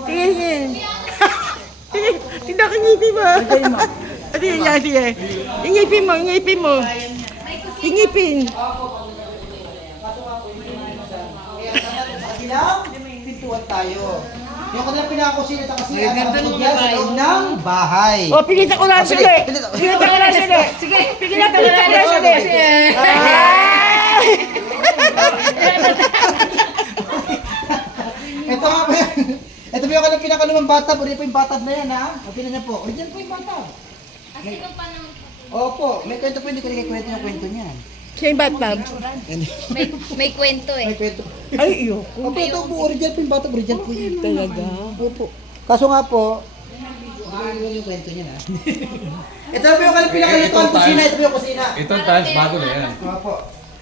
Tingin. Tingin, tingnan ka ngipin mo. Sige, yan, sige. Yung ngipin mo, yung ngipin mo. Yung ngipin. Ilang pintuan tayo. Yung kanilang pinakakusina kasi ang yan sa loob ng bahay. O, pinita ko lang Sige, sila. pinita- Pinita ko lang sila. Sige, pinita ko lang sila. Ito nga po yan. Ito po yung kanilang pinakalumang bathtub. Uri po yung bathtub na yan, ha? O, tingnan niyo po. Original po yung bathtub. Opo, may kwento po, hindi ko nagkikwento yung kwento niya. Siya yung bathtub. May kwento eh. May kwento. Ay, iyo. Opo, ito po, original po yung bathtub. Original po yun. Talaga. Opo. Kaso nga po, hindi ko yung kwento niya, ha? Ito na po yung kanilang pinakalutuan kusina. Ito po yung kusina. Itong tiles bago na yan. Opo.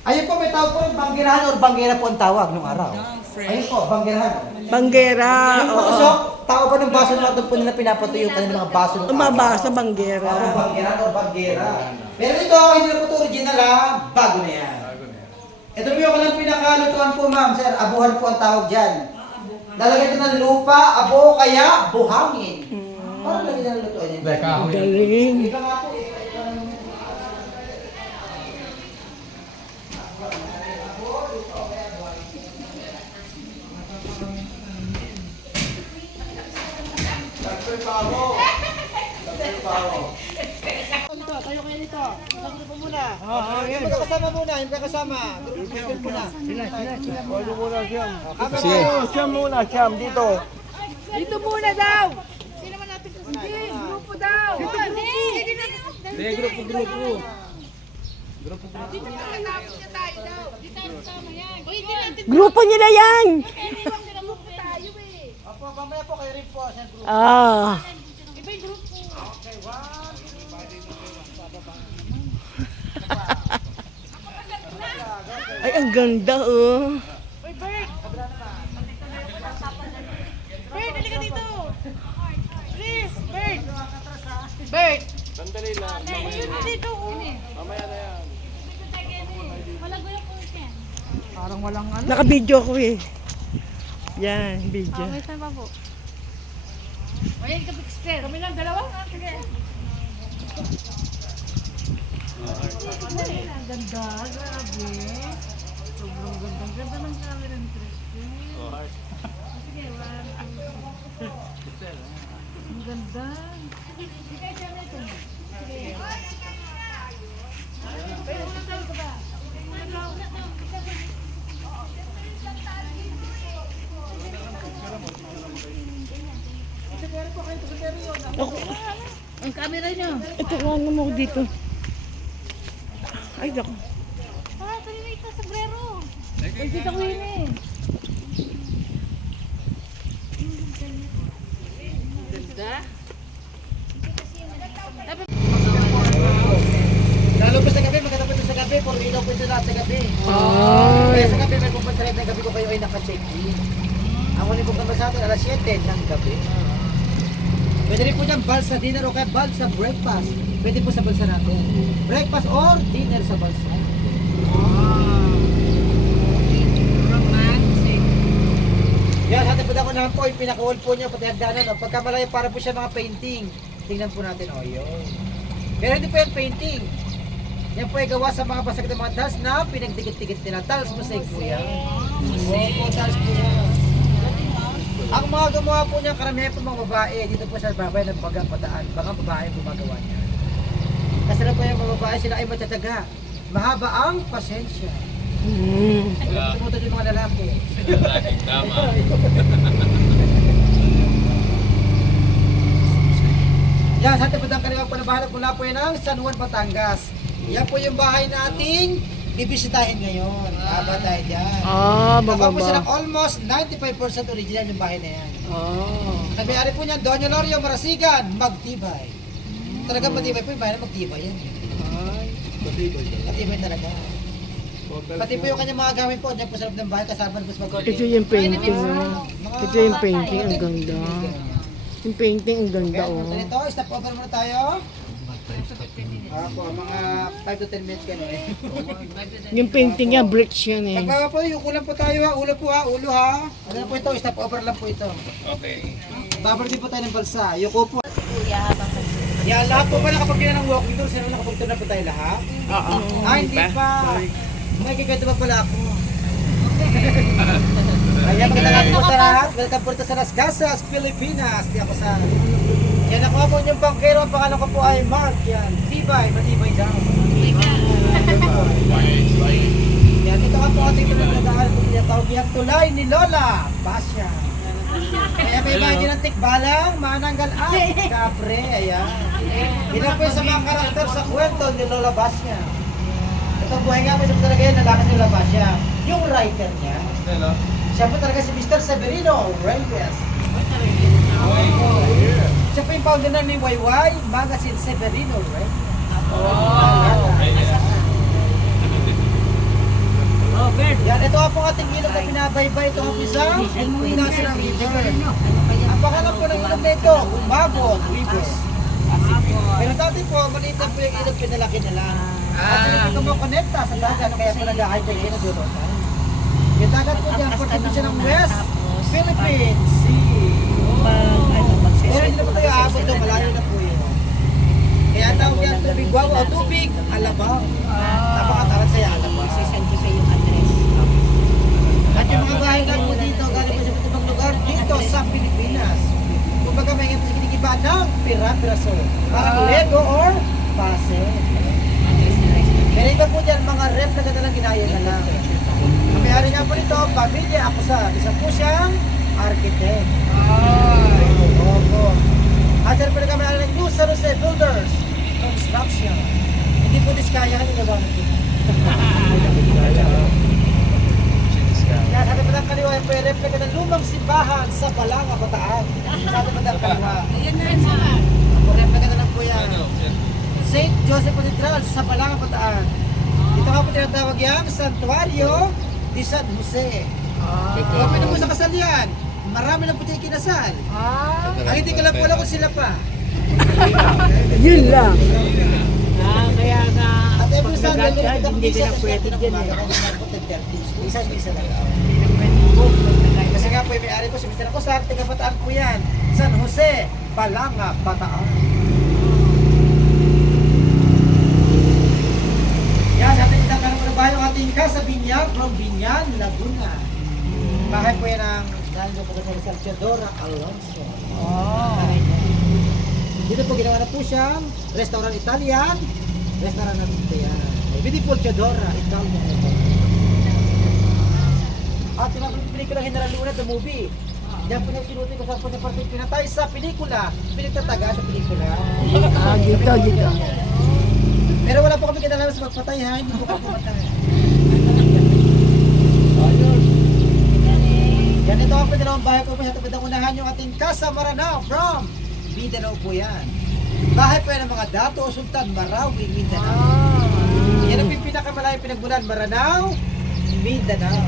Ayun po, may tawag po yung banggirahan or banggera po ang tawag nung araw. Ayun po, banggirahan. Banggera. Yung Oo. patusok, tao pa ng baso na doon po nila pinapatuyo yung kanilang mga baso ng Umaba sa banggera. Ako, banggirahan or banggera. Pero ito, hindi na po ito original ha. Bago na yan. Ito po yung kanilang pinakalutuan po ma'am, sir. Abuhan po ang tawag dyan. Lalagyan ito ng lupa, abo, kaya buhangin. Parang lagyan ng lutuan yan. Hindi, kahoy. Galing. Ika nga po, dito. Sa grupo muna. Yung magkakasama muna, yung magkakasama. Grupo muna. Sige. Siyam muna, siyam dito. Dito muna daw. Hindi naman natin hindi. Grupo daw. Dito grupo. Dito kakatapos niya tayo daw. Dito tayo kasama yan. Uy, hindi natin Grupo nila yan. iniwan sila grupo tayo eh. Opo, mamaya po kayo rin po sa grupo. Ah. Iba yung grupo. Ay, ang ganda oh. Uy, Bert. Bert, halika dito. Please, Bert. Bert. Sandali lang. Dito. Mamaya na yan. Malago yung content. Parang walang ano. Naka-video ko eh. Yan, video. May saan pa po? Ayan, kapag-explain. Kami lang, dalawa? Sige. Ang ganda, grabe. Sobrang ganda. Ang ganda ng camera ng Tristan. Sige, one, two. Ang ganda. Sige, camera ito. Sige. Pero, unang ka ba? Ang camera niyo. Ito, ano mo dito. Ay, naku. Ah, tuloy na ito, sombrero. Uy, dito ko yun eh. Lalo po sa gabi, maganda po ito sa gabi. Puro ilaw po ito lahat sa gabi. Kaya sa gabi, may pupunta rin ng gabi ko kayo ay naka-check-in. Ang huli pong kami sa atin, alas 7 ng gabi. Pwede rin po niyang balsa dinner o kaya balsa breakfast. Pwede po sa balsa natin. Breakfast or dinner sa balsa. Romantic. Yan, atin po na ko naman po, yung pinaka-wall po niya, pati hagdanan. O, pagka malayo, para po siya mga painting. Tingnan po natin, o, yun. Pero hindi po yan painting. Yan po ay gawa sa mga basag ng mga tiles na pinagdikit-dikit nila. Tiles mosaic po yan. Opo, tiles po yan. Ang mga gumawa po niya, karamihan po mga babae. Dito po sa babae ng bagang pataan. Baka babae gumagawa niya. Kasi na po yung mga babae, sila ay matataga. Mahaba ang pasensya. Tumutot yung mga lalaki. Yan, sa ating padang kaliwang panabahanap mula po yan ang San Juan, Batangas. Yan po yung bahay nating bibisitahin ngayon. Haba tayo dyan. Ah, Gawa po siya ng bababa. almost 95% original yung bahay na yan. Ah. Nabi-ari po niyan, Doña Lorio Marasigan, Magtibay. Talaga matibay po yung bahay na Magtibay yan. Matibay talaga. Pati po yung kanyang mga gamit po, dyan po sa loob ng bahay, kasama na po sa mag-order. Ito yung painting. Oh. Ito yung painting. Ang ganda. Yung painting, ang ganda oh. Ito, stop over muna tayo. Ako, mga 5 to 10 minutes gano'n eh. Yung painting niya, bricks yan eh. Pagbawa po, yung ulam po tayo ha, ulo po ha, ulo ha. Ano na po ito, stop over lang po ito. Okay. Babalik din po tayo ng balsa. Yuko po. Kuya, habang Yan, lahat po pala kapag gina ng walking tour, sino nakapag tour na po tayo lahat? Oo. Ah, hindi pa. May kikento pa pala ako. Ayan, magandang natin po sa lahat. Welcome po ito sa Las Casas, Pilipinas. Di ako sa... Yan, ako po yung bangkero. Ang pangalan ko po ay Mark. Yan, tibay, matibay daw. Yan, ito ka po ating pinagdadaan po tinatawag yung tulay ni Lola Basya. Kaya may bahay din ng tikbalang, mananggal at kapre. Ayan. Ito po yung sa mga karakter sa kwento ni Lola Basya. Ito buhay nga po siya po talaga yun, nalakas ni Lola Basya. Yung writer niya. Siya po talaga si Mr. Severino Reyes. Siya po yung founder na ni YY Magazine Severino Reyes. Oh, Bert. Yan, ito nga po ating ilog na pinabaybay. Ito nga po isang National River. Ang pangalan po ng ilog na ito, Umabot River. Pero dati po, maliit lang po yung ilog, pinalaki nila. At hindi ko mo connecta sa dagat, kaya po nag-high-tech yun, nagulot. Yung dagat po dyan, portion po siya ng West Philippine Sea. Pero hindi na po tayo aabot doon, malayo na po yun. Kaya tawag yan, tubig guawa o tubig alabaw. Napakatarat sa alabaw. Send ko sa yung address. At yung mga bahay nga po dito, galing po sa ibang lugar, dito sa Pilipinas. Kumbaga may kinikiba ng pira-piraso. Parang Lego or puzzle. iba po dyan, mga replica na lang ginaya na lang. Ang may-ari nga po nito, pamilya Acusan. Isa po siyang architect. Opo. At yan po na kami ng New San Jose Builders Construction. Hindi po diskaya kanina ba natin? Yan, sa tapat ng kaliwa, yung replica ng lumang simbahan sa Balanga, Bataan. Sa tapat ng kaliwa. Replica na lang po yan. St. Joseph Cathedral sa Balanga, Bataan. Ito nga po tinatawag yung Santuario de San Jose. Okay na po sa kasal yan. Marami na po tayo kinasal. Ang hindi ka lang po alam kung sila pa. Yun lang. Kaya nga, At every Sunday, pag-agat hindi ka na pwede dyan eh. Isa lang. Kasi nga po yung may-ari ko, si Mr. Acosar, taga-Bataan po yan. San Jose, Balanga, Bataan. Yan, sa ating kitang kanong bahay ang ating Casa Binyan from Binyan, Laguna. Bahay po yan ang nandun po sa Rizal Teodora Alonso. Dito po ginawa na po siyang restaurant Italian, restaurant natin ito yan. Beautiful Teodora, Italian. At yung mga pelikula General Luna, the movie. Diyan po niya sinuti ko sa po niya parte pinatay sa pelikula, pinagtataga sa pelikula. Dito. Pero wala po kami kinalaman sa magpatay ha, hindi po kami pumatay. Yan ito ang pinalawang bahay ko po sa tabi ng unahan yung ating Casa Maranao from Mindanao po yan. Bahay po yan ng mga dato o sultan, Marawi, Mindanao. Yan ang pinakamalayang pinagbulan, Maranao, Mindanao.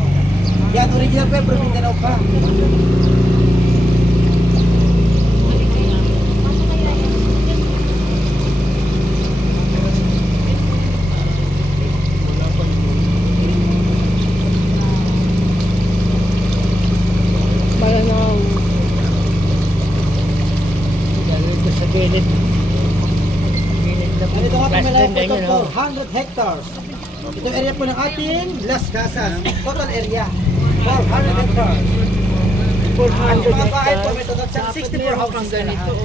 Yan, original po yan, pero Mindanao pa. Maranao. Dito sa gilid. Gilid na po. Ganito nga po Plus malaki po din ito, ganyan, oh. 400 hectares. Itong area po ng ating Las Casas. Total area, 400 hectares. Ang mga bahay po, may total siyang 64 houses na lahat.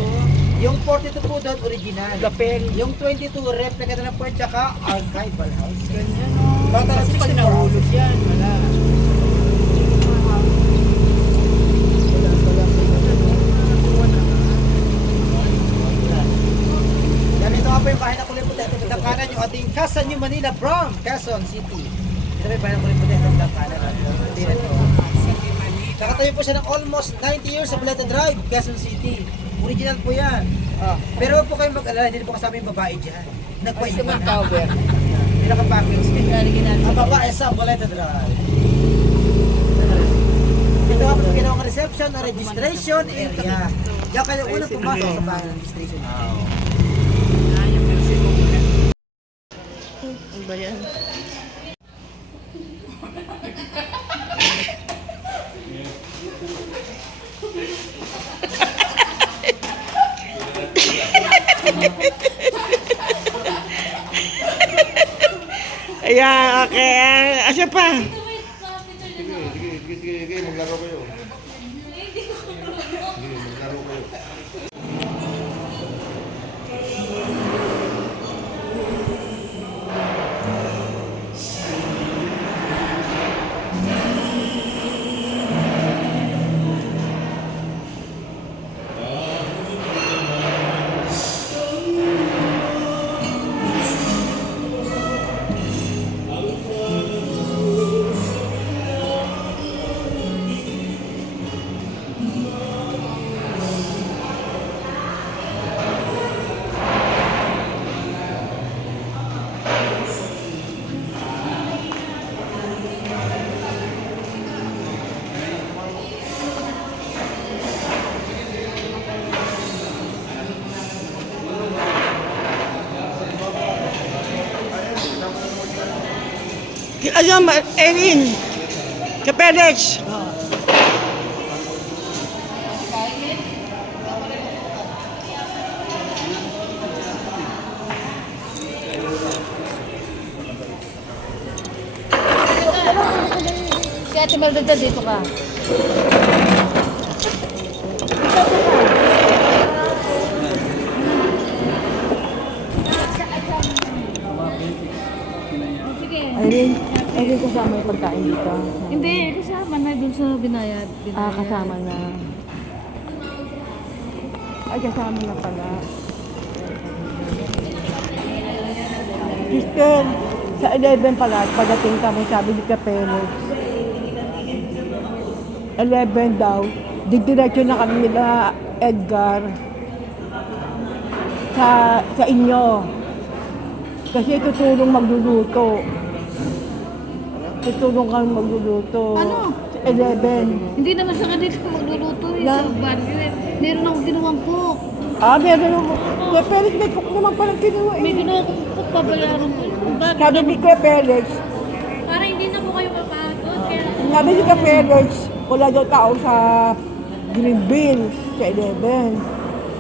Yung 42 po doon, original. Lapel. Yung 22, replica na lang po, tsaka archival house. Ganyan, oh. Total Kasi pag 64 houses. nahulog yan, wala. Yan, ito nga po yung bahay na kulay puti. Ito yung kanan yung ating Casa New Manila from Quezon City. Ito po yung bahay na kulay puti. Ito yung kanan. Nakatayo po siya ng almost 90 years sa Baleta Drive, Quezon City. Original po yan. Pero huwag po kayong mag-alala, hindi po kasama yung babae dyan. Nagpa-iba na. Tower. Hindi nakapackage. Ang babae sa Baleta Drive. Dito nga po yung ginawang reception na registration area. Diyan kayo unang pumasok sa bahay ng registration area. Ano ba yan? Ayan, okay. Asa pa? Sige, maglaro kayo. Sige, maglaro kayo. Ayan, Erin. Kapelech. Si Ate Maldita, dito ka. Ay, kasama yung pagkain dito. Hindi, kasama na dun sa binayad. Kasama na. Ay, kasama na pala. Sister, sa 11 pala, pagdating kami, sabi ni Kapelos. 11 daw. Didiretso na kami nila Edgar sa inyo. Kasi tutulong magluluto. Tutulong kami magluluto. Ano? Sa 11. Hindi naman sa kanila magluluto eh, sa barrio eh. Meron akong ginawang cook. Meron naman. Kuya Felix, may cook naman palang kinuha eh. May ginawang cook, pabayaran ko. Bakit? Sabi ni Kuya Felix, Para hindi na po kayo mapagod. Kaya sabi ni Kuya Felix, wala daw tao sa Greenville sa 11.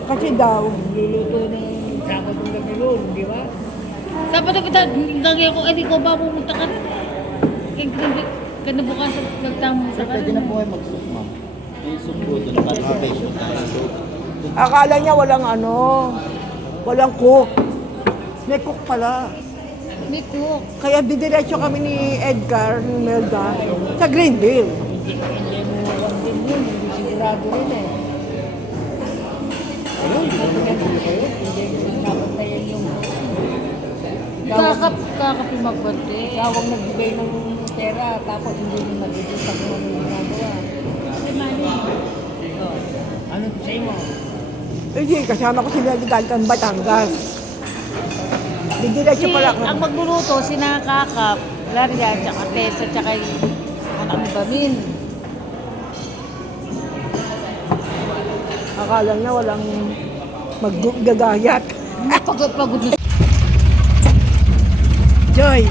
Kasi daw, Luluto ng Sabadong gabi yun, di ba? dapat gagawin ko, hindi ko ba pumunta ka rin? Kaya kinabukasan magtamo sa Pwede na po kayo mag-soup, ma'am. May soup po doon. akala niya walang cook. May cook pala. May cook. Kaya didiretso kami ni Edgar, ni Melda, sa Greenville. Hindi mo alam din yun, hindi sigurado rin eh. Ano? Hindi mo kayo? Hindi mo napantayan yung Kakapimagwante. ikaw ang nagbigay ng pera tapos hindi mo nagigita kung ano yung ginagawa. Oh, ano sa'yo mo? Hindi, kasama ko sila ng Batangas. Didiretso pala Ang kami. magluluto, sina Kakap, Laria, tsaka Tessa, tsaka yung anak ni Bamin. Akala niya walang maggagayat. Pagod na. Joy!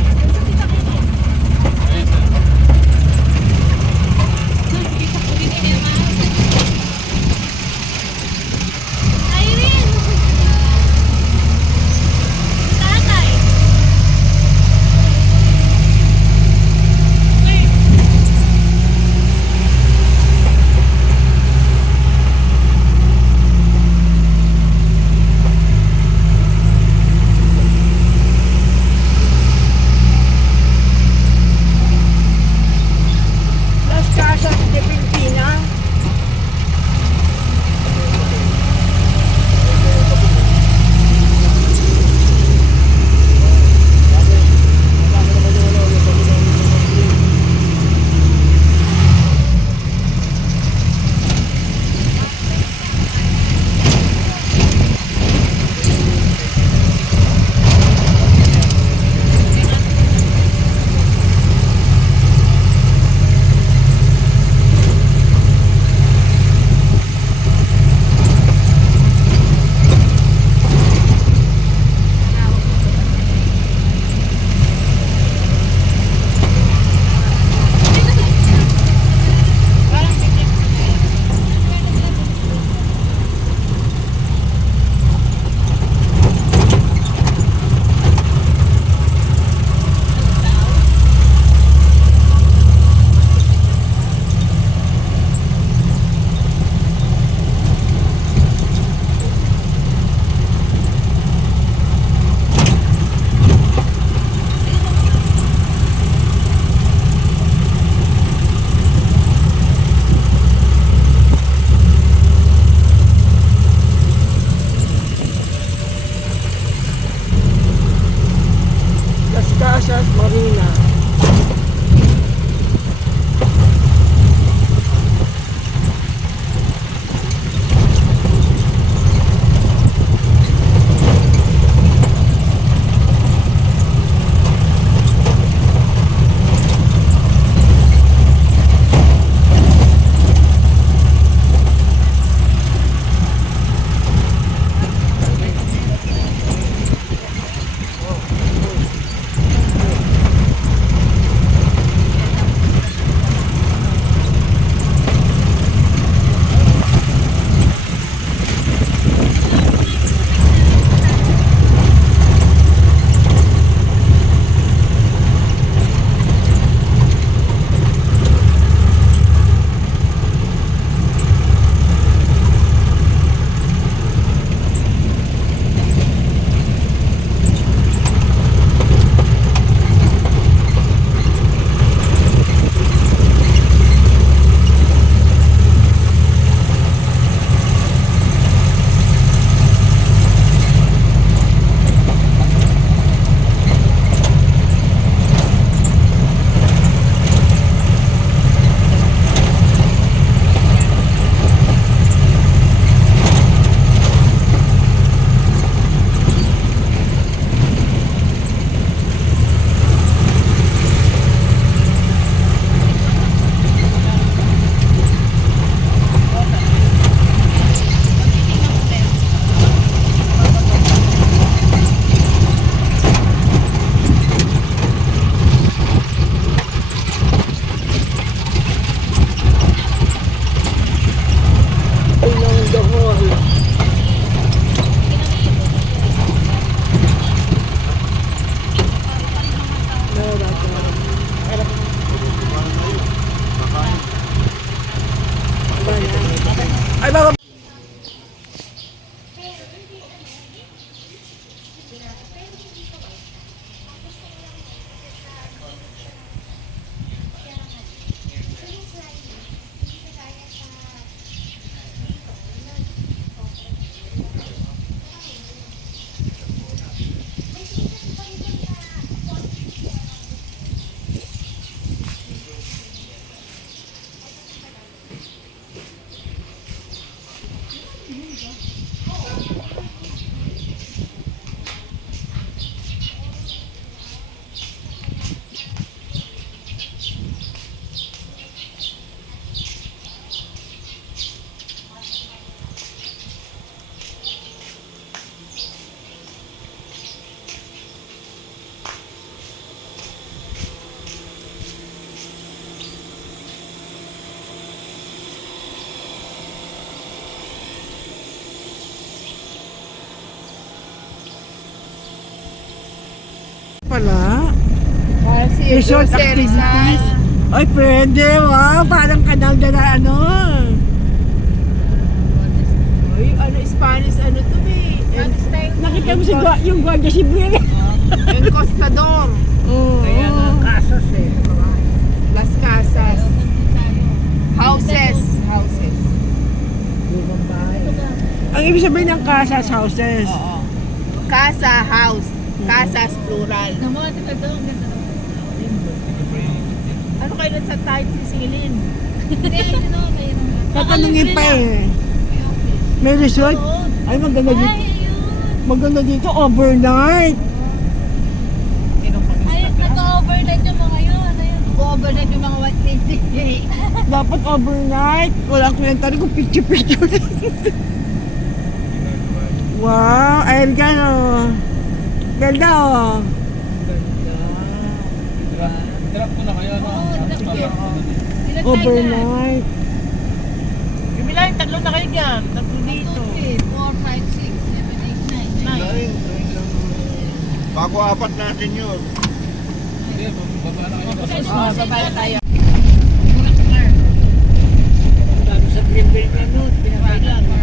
Las Casas de Pilipinas. Las Casas Marina. Pala. Kasi Resort activities. Ay, pwede. Wow, parang kanal na ano. Uy, ano, Spanish, ano to eh. Nakita mo si yung Guardia Civil. El Costador. Oo. Kaya nga, casas eh. Las Casas. Houses. Houses. Ang ibig sabihin ng casas houses. Oo. Casa, house. Casas, plural. Ano kayo sa tayo sisilin? Tatanungin pa eh. May resort? Ay, maganda dito. Maganda dito, overnight. Ay, nag-overnight yung mga yun. Nag-overnight yung mga 120. Dapat overnight. Walang kwenta rin kung picture-picture. Wow, ayan ka no. Ganda oh. Drop ko na kayo, no? Overnight. Bibilang, tatlo na kayo dyan. Tatlo dito. 4, 5, 6, 7, 8, 9. Bago apat natin yun. Hindi, baba na kayo. Oo, baba na tayo. Sa Greenville na nun, pinakailan.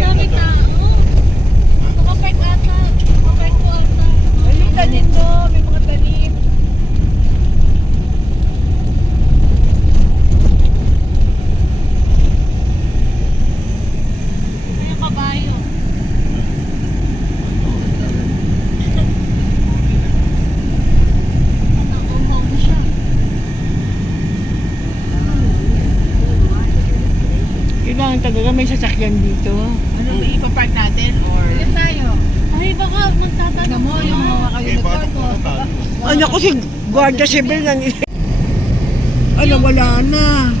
Dami tao. Nakapag ata. Nakapag po ata. Ay, yung tanim do. May mga tanim. May kabayo. Nag-umaw siya. Kailangan talaga may sasakyan dito. Ano ba ipapark natin? Or... Yan tayo. Ay, baka magtatanong mo, yung mga kayo Okay, na bakit po tayo? Ano ko si Guardia Civil nang ano, wala na.